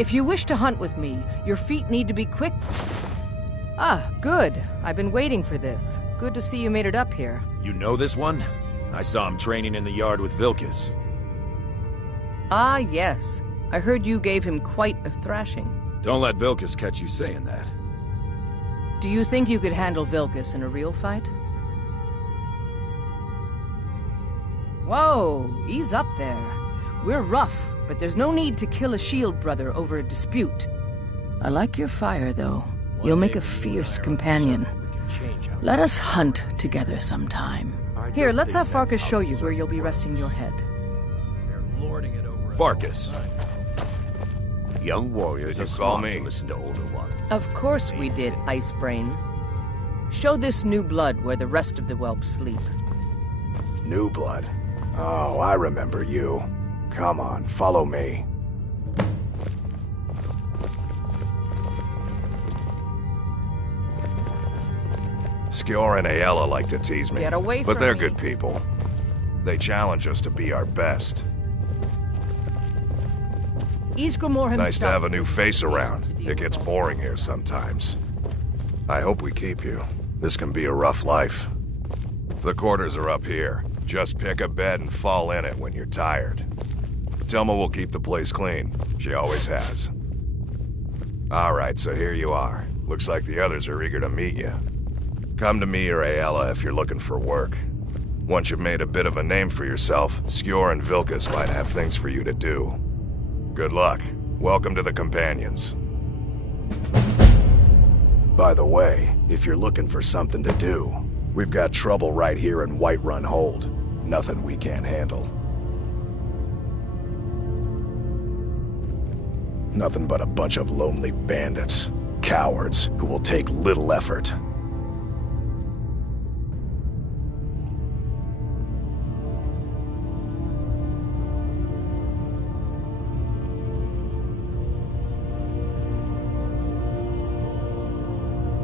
If you wish to hunt with me, your feet need to be quick. Ah, good. I've been waiting for this. Good to see you made it up here. You know this one? I saw him training in the yard with Vilkas. Ah, yes. I heard you gave him quite a thrashing. Don't let Vilkas catch you saying that. Do you think you could handle Vilkas in a real fight? Whoa, ease up there. We're rough, but there's no need to kill a shield brother over a dispute. I like your fire, though. You'll make a fierce companion. Let us hunt together sometime. Here, let's have Farkas show you where you'll be resting your head. They're lording it over. Farkas. Young warriors are smart to listen to older ones. Of course we did, Icebrain. Show this new blood where the rest of the whelps sleep. New blood? Oh, I remember you. Come on, follow me. Skjor and Aela like to tease me, Get away but from they're me. good people. They challenge us to be our best. Ysgramor himself. Nice to have a new face around. It gets boring here sometimes. I hope we keep you. This can be a rough life. The quarters are up here. Just pick a bed and fall in it when you're tired. Telma will keep the place clean. She always has. All right, so here you are. Looks like the others are eager to meet you. Come to me or Ayala if you're looking for work. Once you've made a bit of a name for yourself, Skjor and Vilkas might have things for you to do. Good luck. Welcome to the Companions. By the way, if you're looking for something to do, we've got trouble right here in Whiterun Hold. Nothing we can't handle. Nothing but a bunch of lonely bandits. Cowards who will take little effort.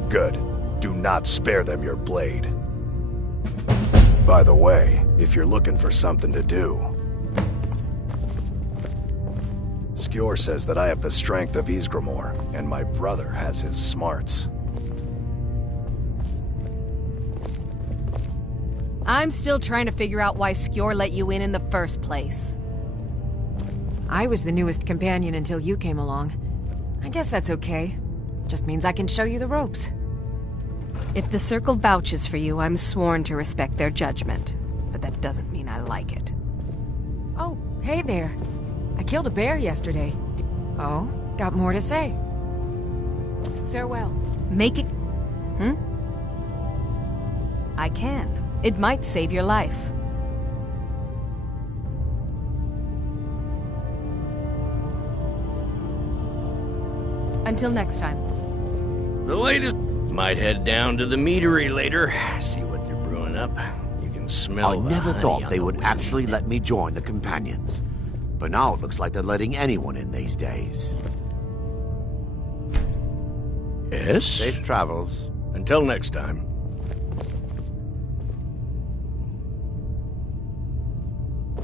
Good. Do not spare them your blade. By the way, if you're looking for something to do, Skjor says that I have the strength of Ysgramor, and my brother has his smarts. I'm still trying to figure out why Skjor let you in the first place. I was the newest companion until you came along. I guess that's okay. Just means I can show you the ropes. If the Circle vouches for you, I'm sworn to respect their judgment. But that doesn't mean I like it. Oh, hey there. I killed a bear yesterday. Oh, got more to say. Farewell. Make it... I can. It might save your life. Until next time. The latest... Might head down to the meadery later, see what they're brewing up. You can smell I the never honey thought on they the would wind. actually let me join the Companions. But now it looks like they're letting anyone in these days. Yes? Safe travels. Until next time.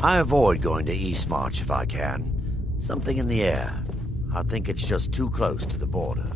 I avoid going to Eastmarch if I can. Something in the air. I think it's just too close to the border.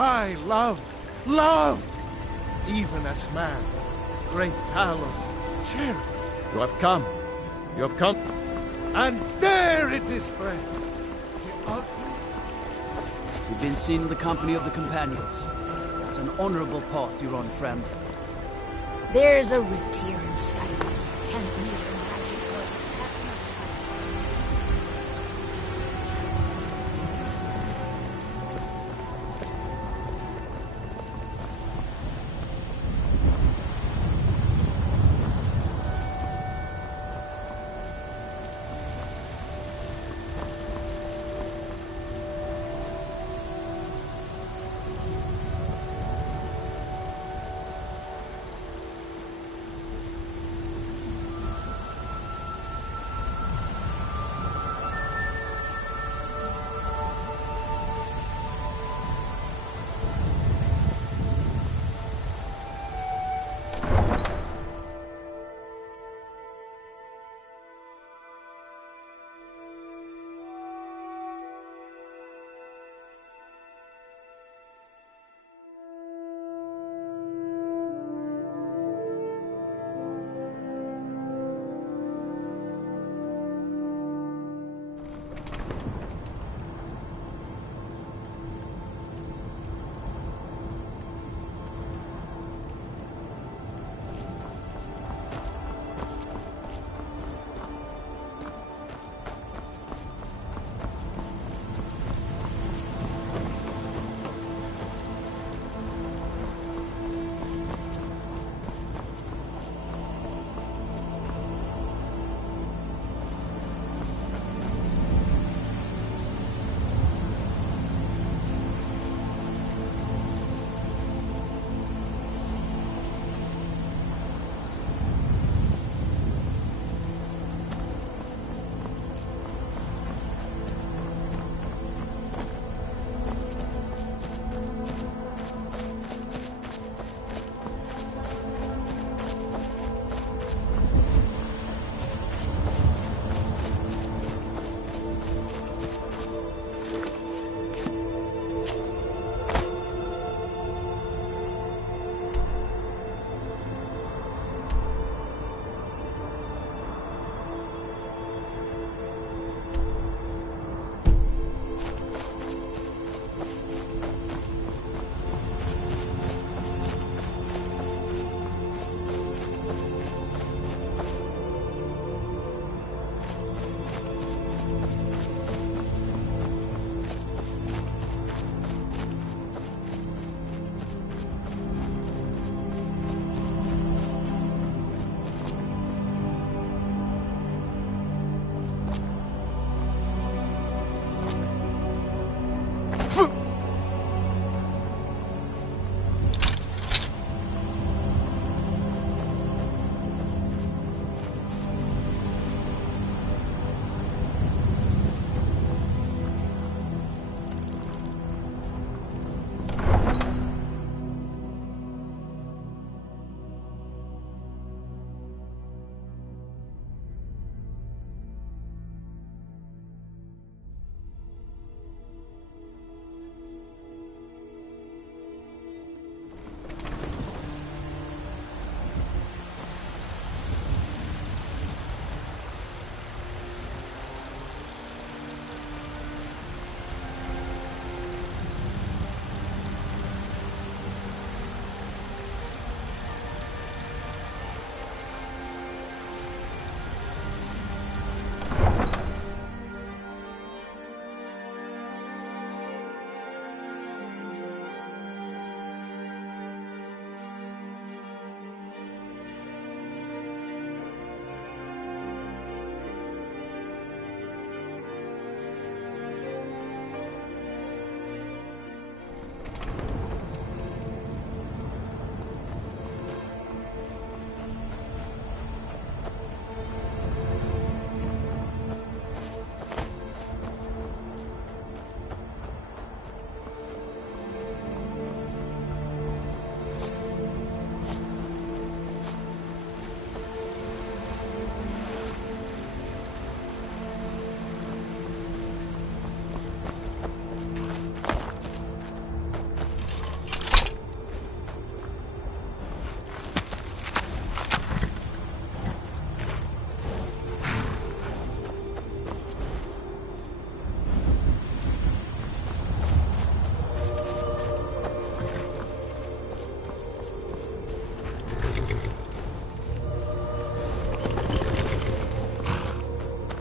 I love, even as man. Great Talos, Cherry, you have come. You have come. And there it is, friends. You've been seen in the company of the Companions. It's an honorable path you're on, friend. There's a rift here in Skyrim. Can't leave the magic or pass no time.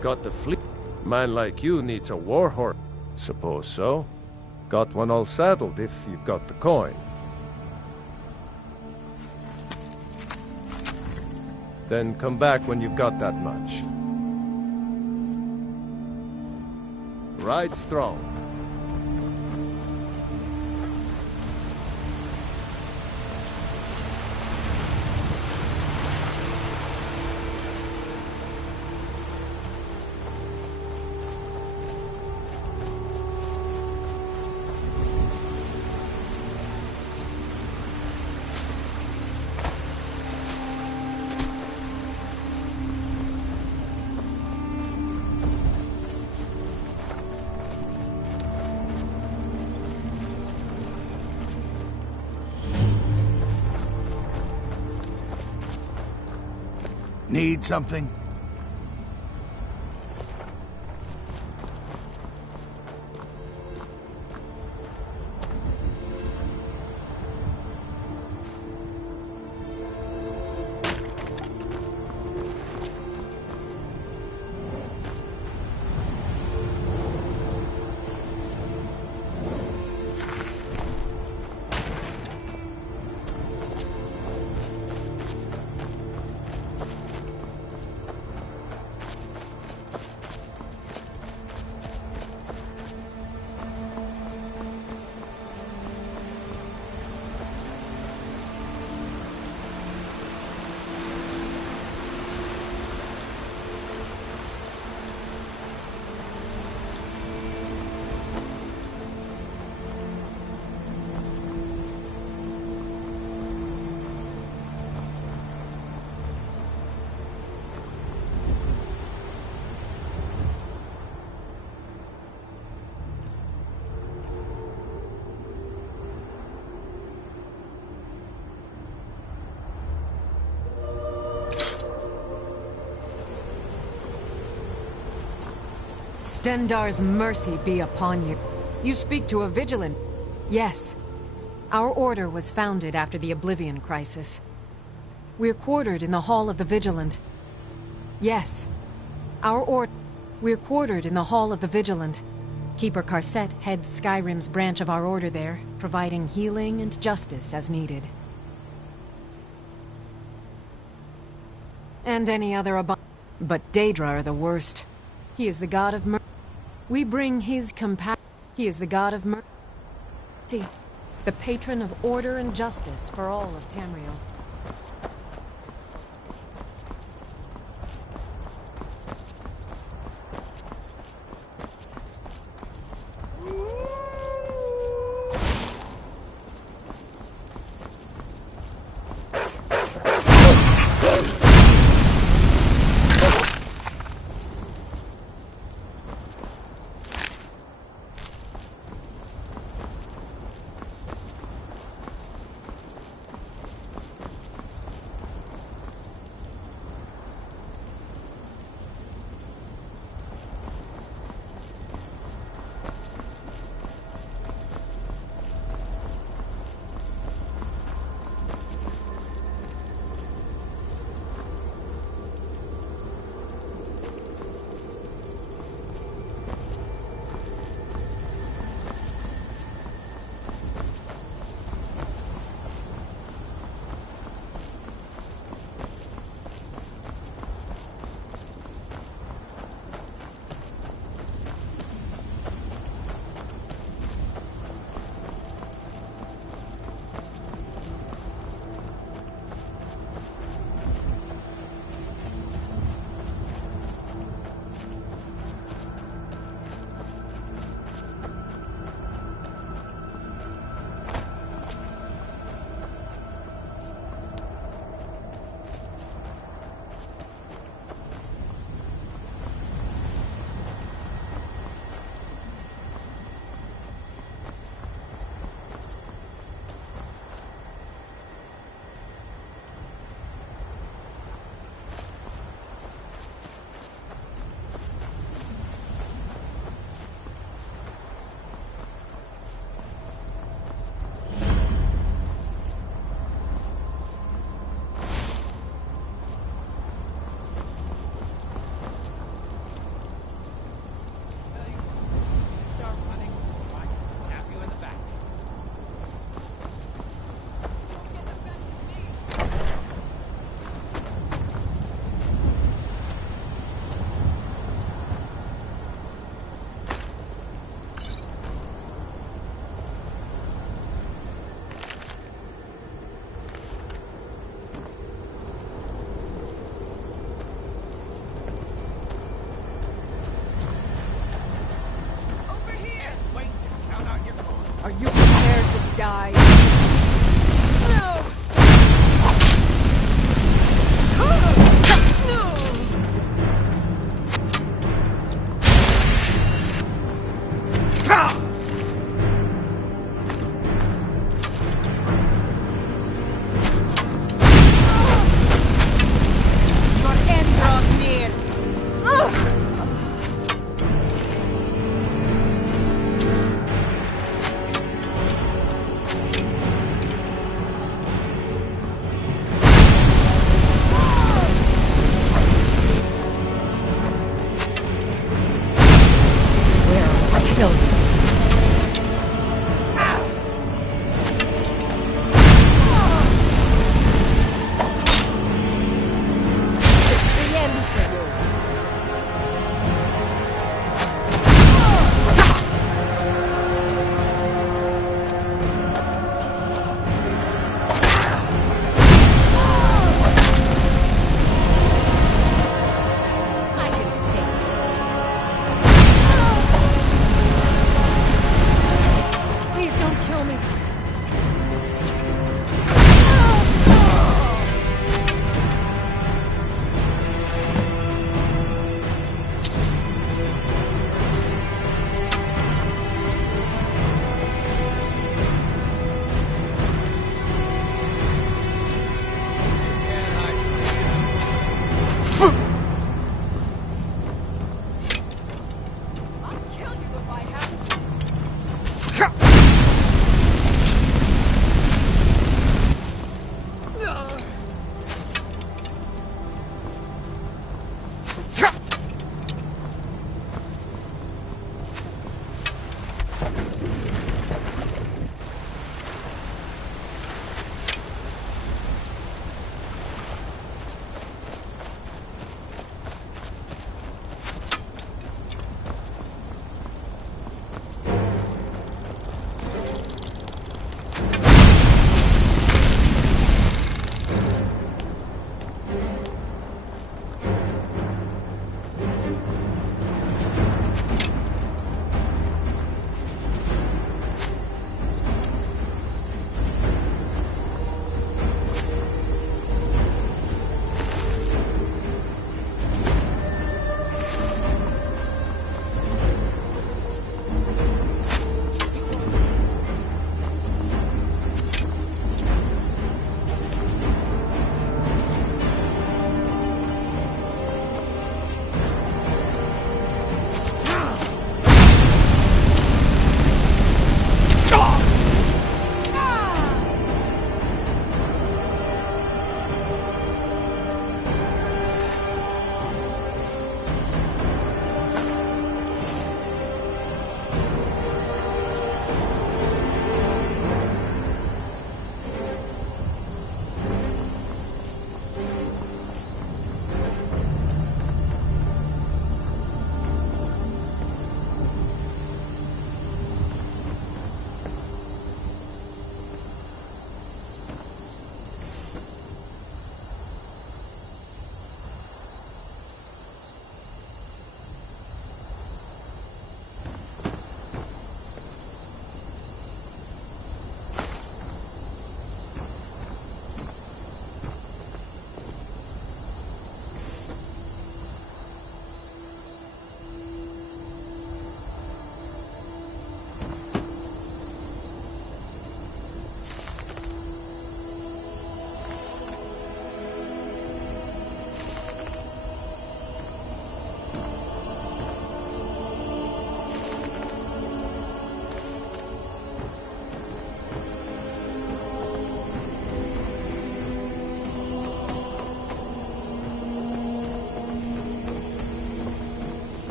Got the fleet. Man like you needs a war horse. Suppose so. Got one all saddled if you've got the coin. Then come back when you've got that much. Ride strong. Need something? Stendar's mercy be upon you. You speak to a vigilant. Yes. Our order was founded after the Oblivion Crisis. We're quartered in the Hall of the Vigilant. Yes. We're quartered in the Hall of the Vigilant. Keeper Carset heads Skyrim's branch of our order there, providing healing and justice as needed. And any other But Daedra are the worst. He is the god of mercy. We bring his compassion. He is the god of mercy, the patron of order and justice for all of Tamriel.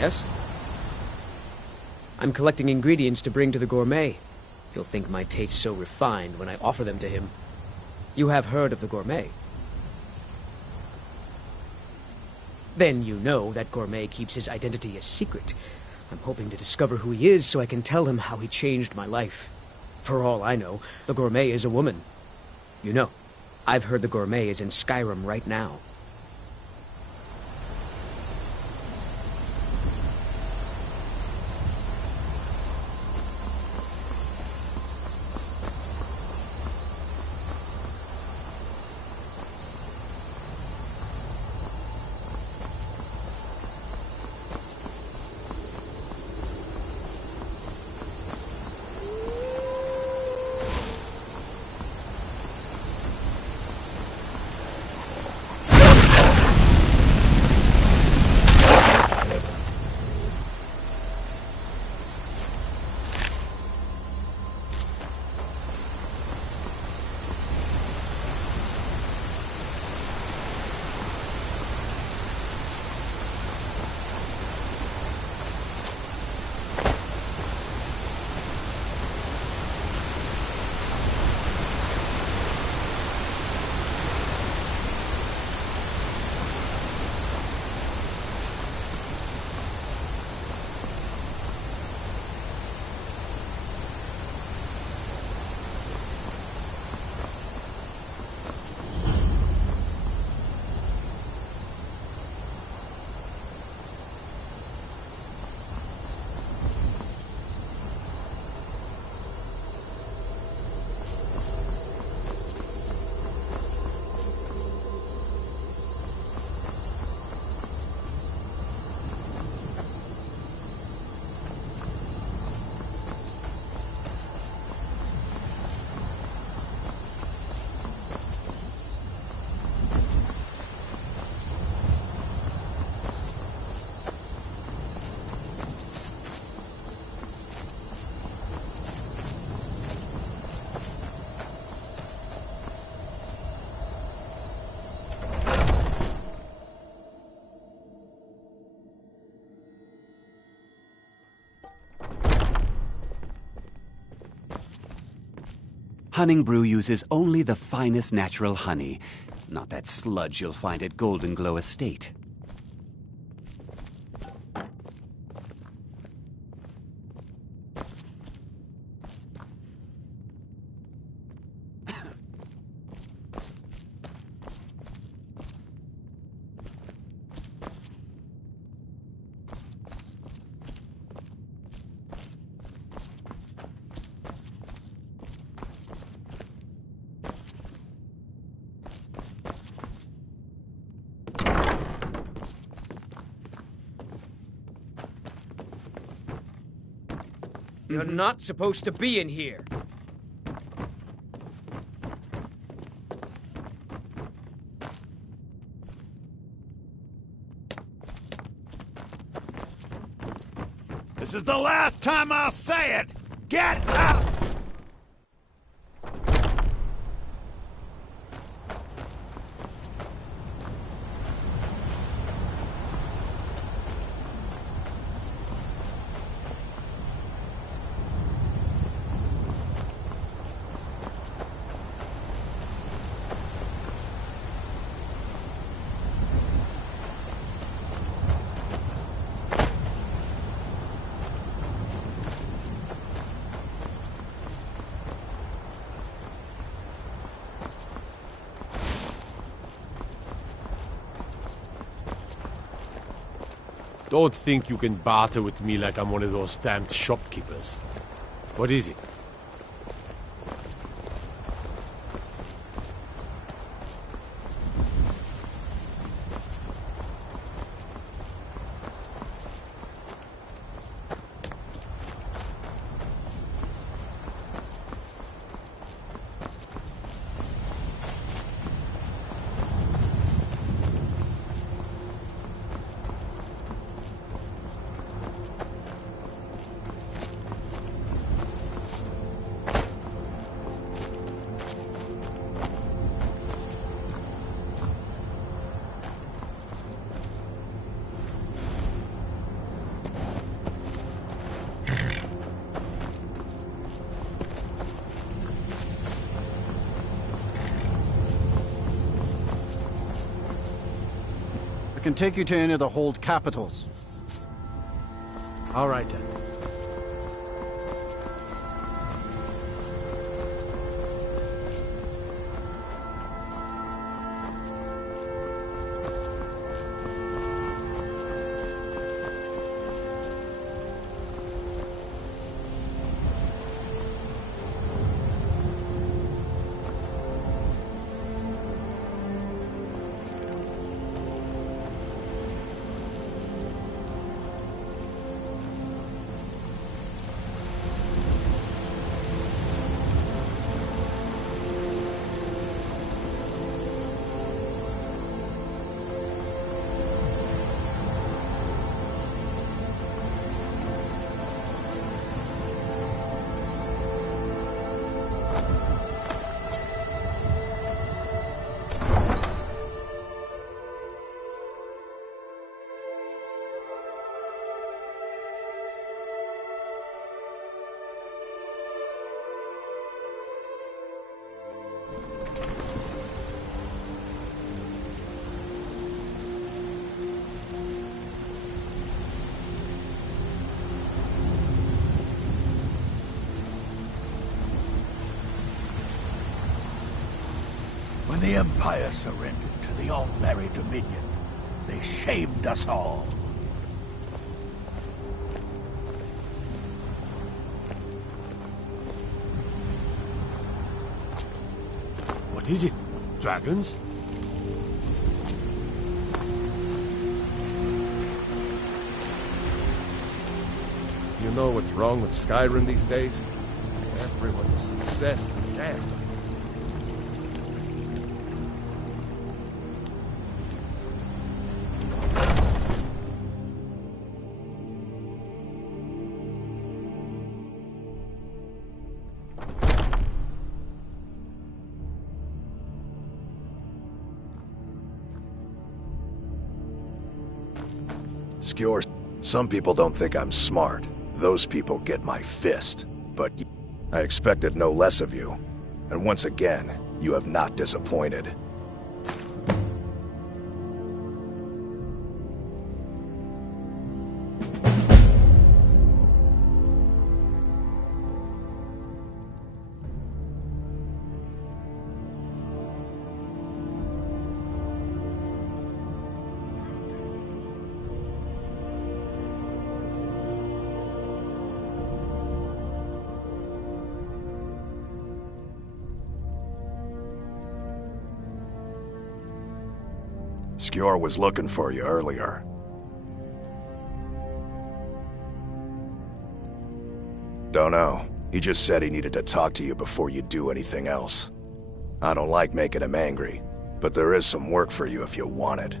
Yes? I'm collecting ingredients to bring to the gourmet. He'll think my tastes so refined when I offer them to him. You have heard of the gourmet? Then you know that gourmet keeps his identity a secret. I'm hoping to discover who he is so I can tell him how he changed my life. For all I know, the gourmet is a woman. You know, I've heard the gourmet is in Skyrim right now. Hunning Brew uses only the finest natural honey, not that sludge you'll find at Golden Glow Estate. You're not supposed to be in here. This is the last time I'll say it! Get out! Don't think you can barter with me like I'm one of those stamped shopkeepers. What is it? I can take you to any of the hold capitals. All right, then. When the Empire surrendered to the Altmerry Dominion, they shamed us all. What is it? Dragons? You know what's wrong with Skyrim these days? Everyone is obsessed with death. Skjor, some people don't think I'm smart. Those people get my fist. But I expected no less of you. And once again, you have not disappointed. Skjor was looking for you earlier. Don't know. He just said he needed to talk to you before you do anything else. I don't like making him angry, but there is some work for you if you want it.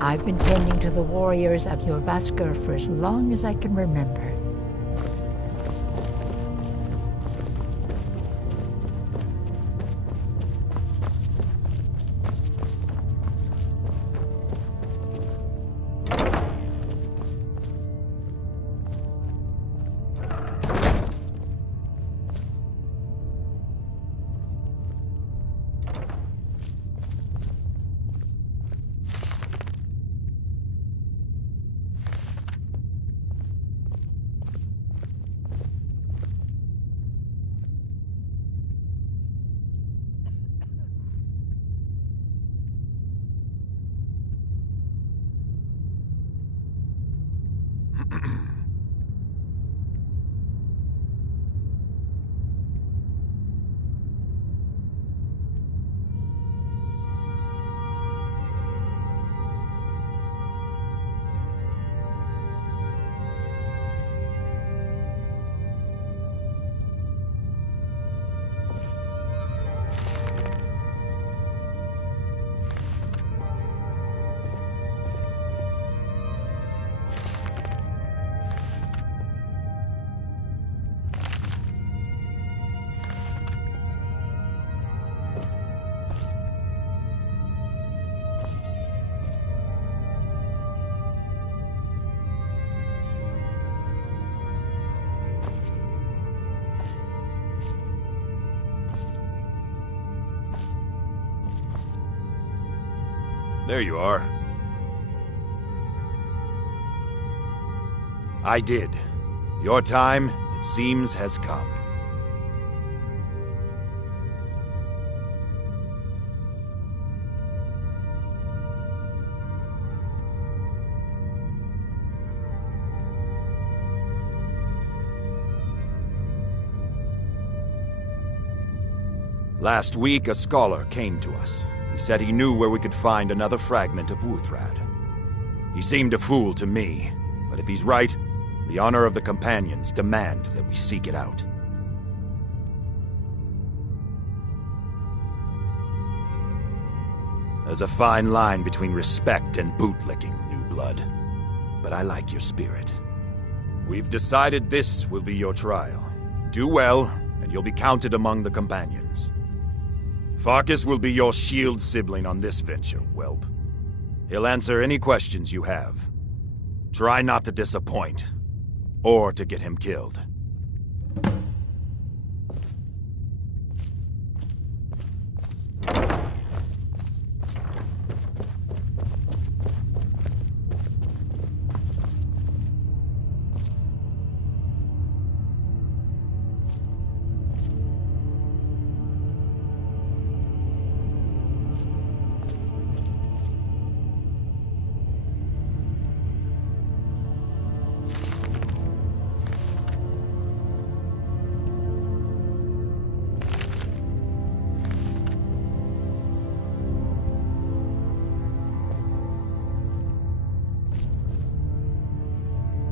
I've been tending to the warriors of your Vaskr for as long as I can remember. There you are. I did. Your time, it seems, has come. Last week, a scholar came to us. He said he knew where we could find another fragment of Wuthrad. He seemed a fool to me, but if he's right, the honor of the Companions demand that we seek it out. There's a fine line between respect and bootlicking, new blood. But I like your spirit. We've decided this will be your trial. Do well, and you'll be counted among the Companions. Farkas will be your shield sibling on this venture, whelp. He'll answer any questions you have. Try not to disappoint, or to get him killed.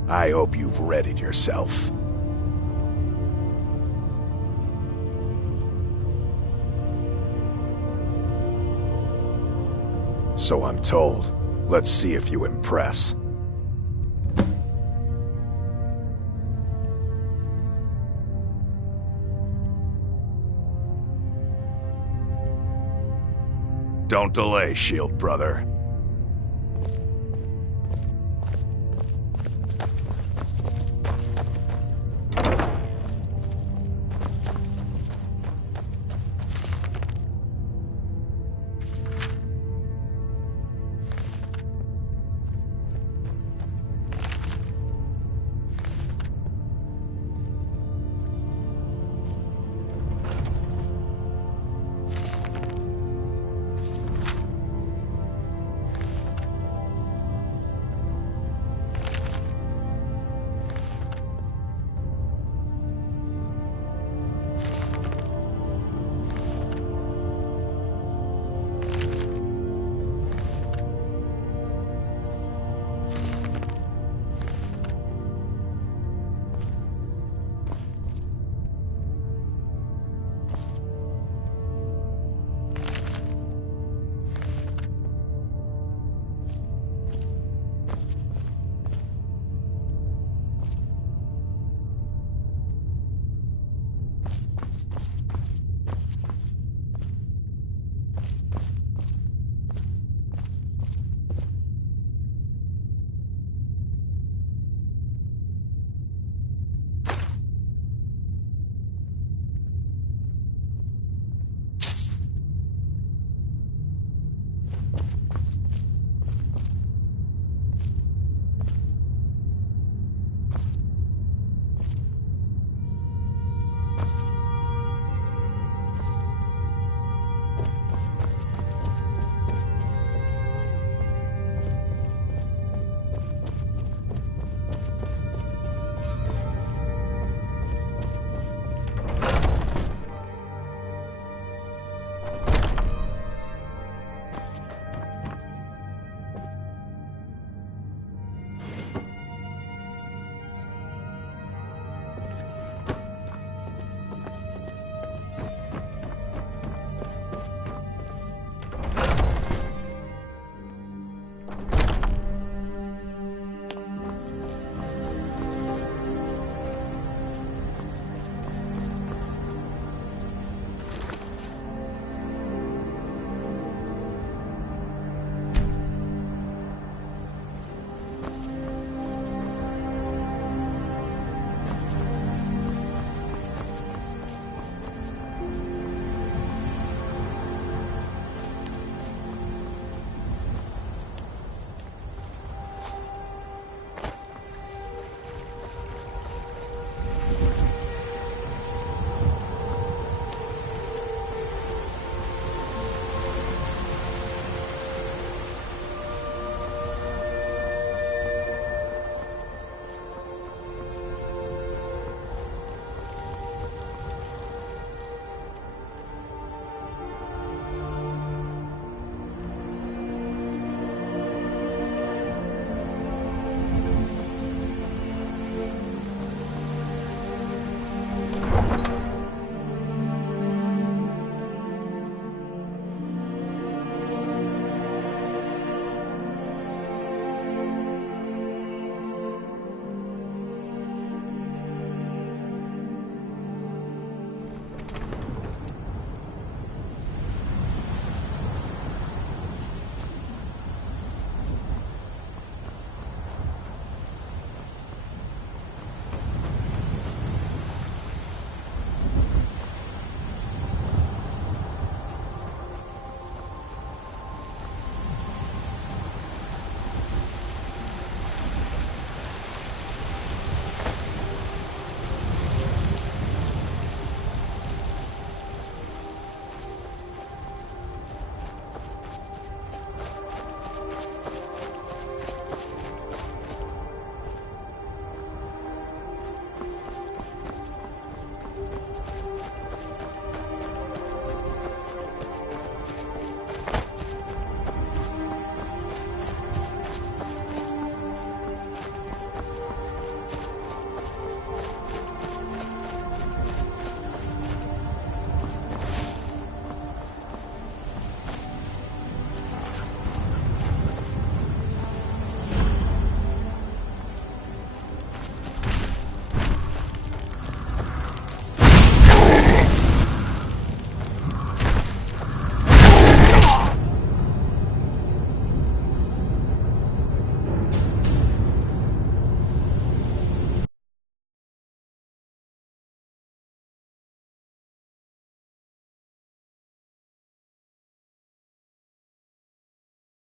I hope you've readied yourself. So I'm told. Let's see if you impress. Don't delay, Shield Brother.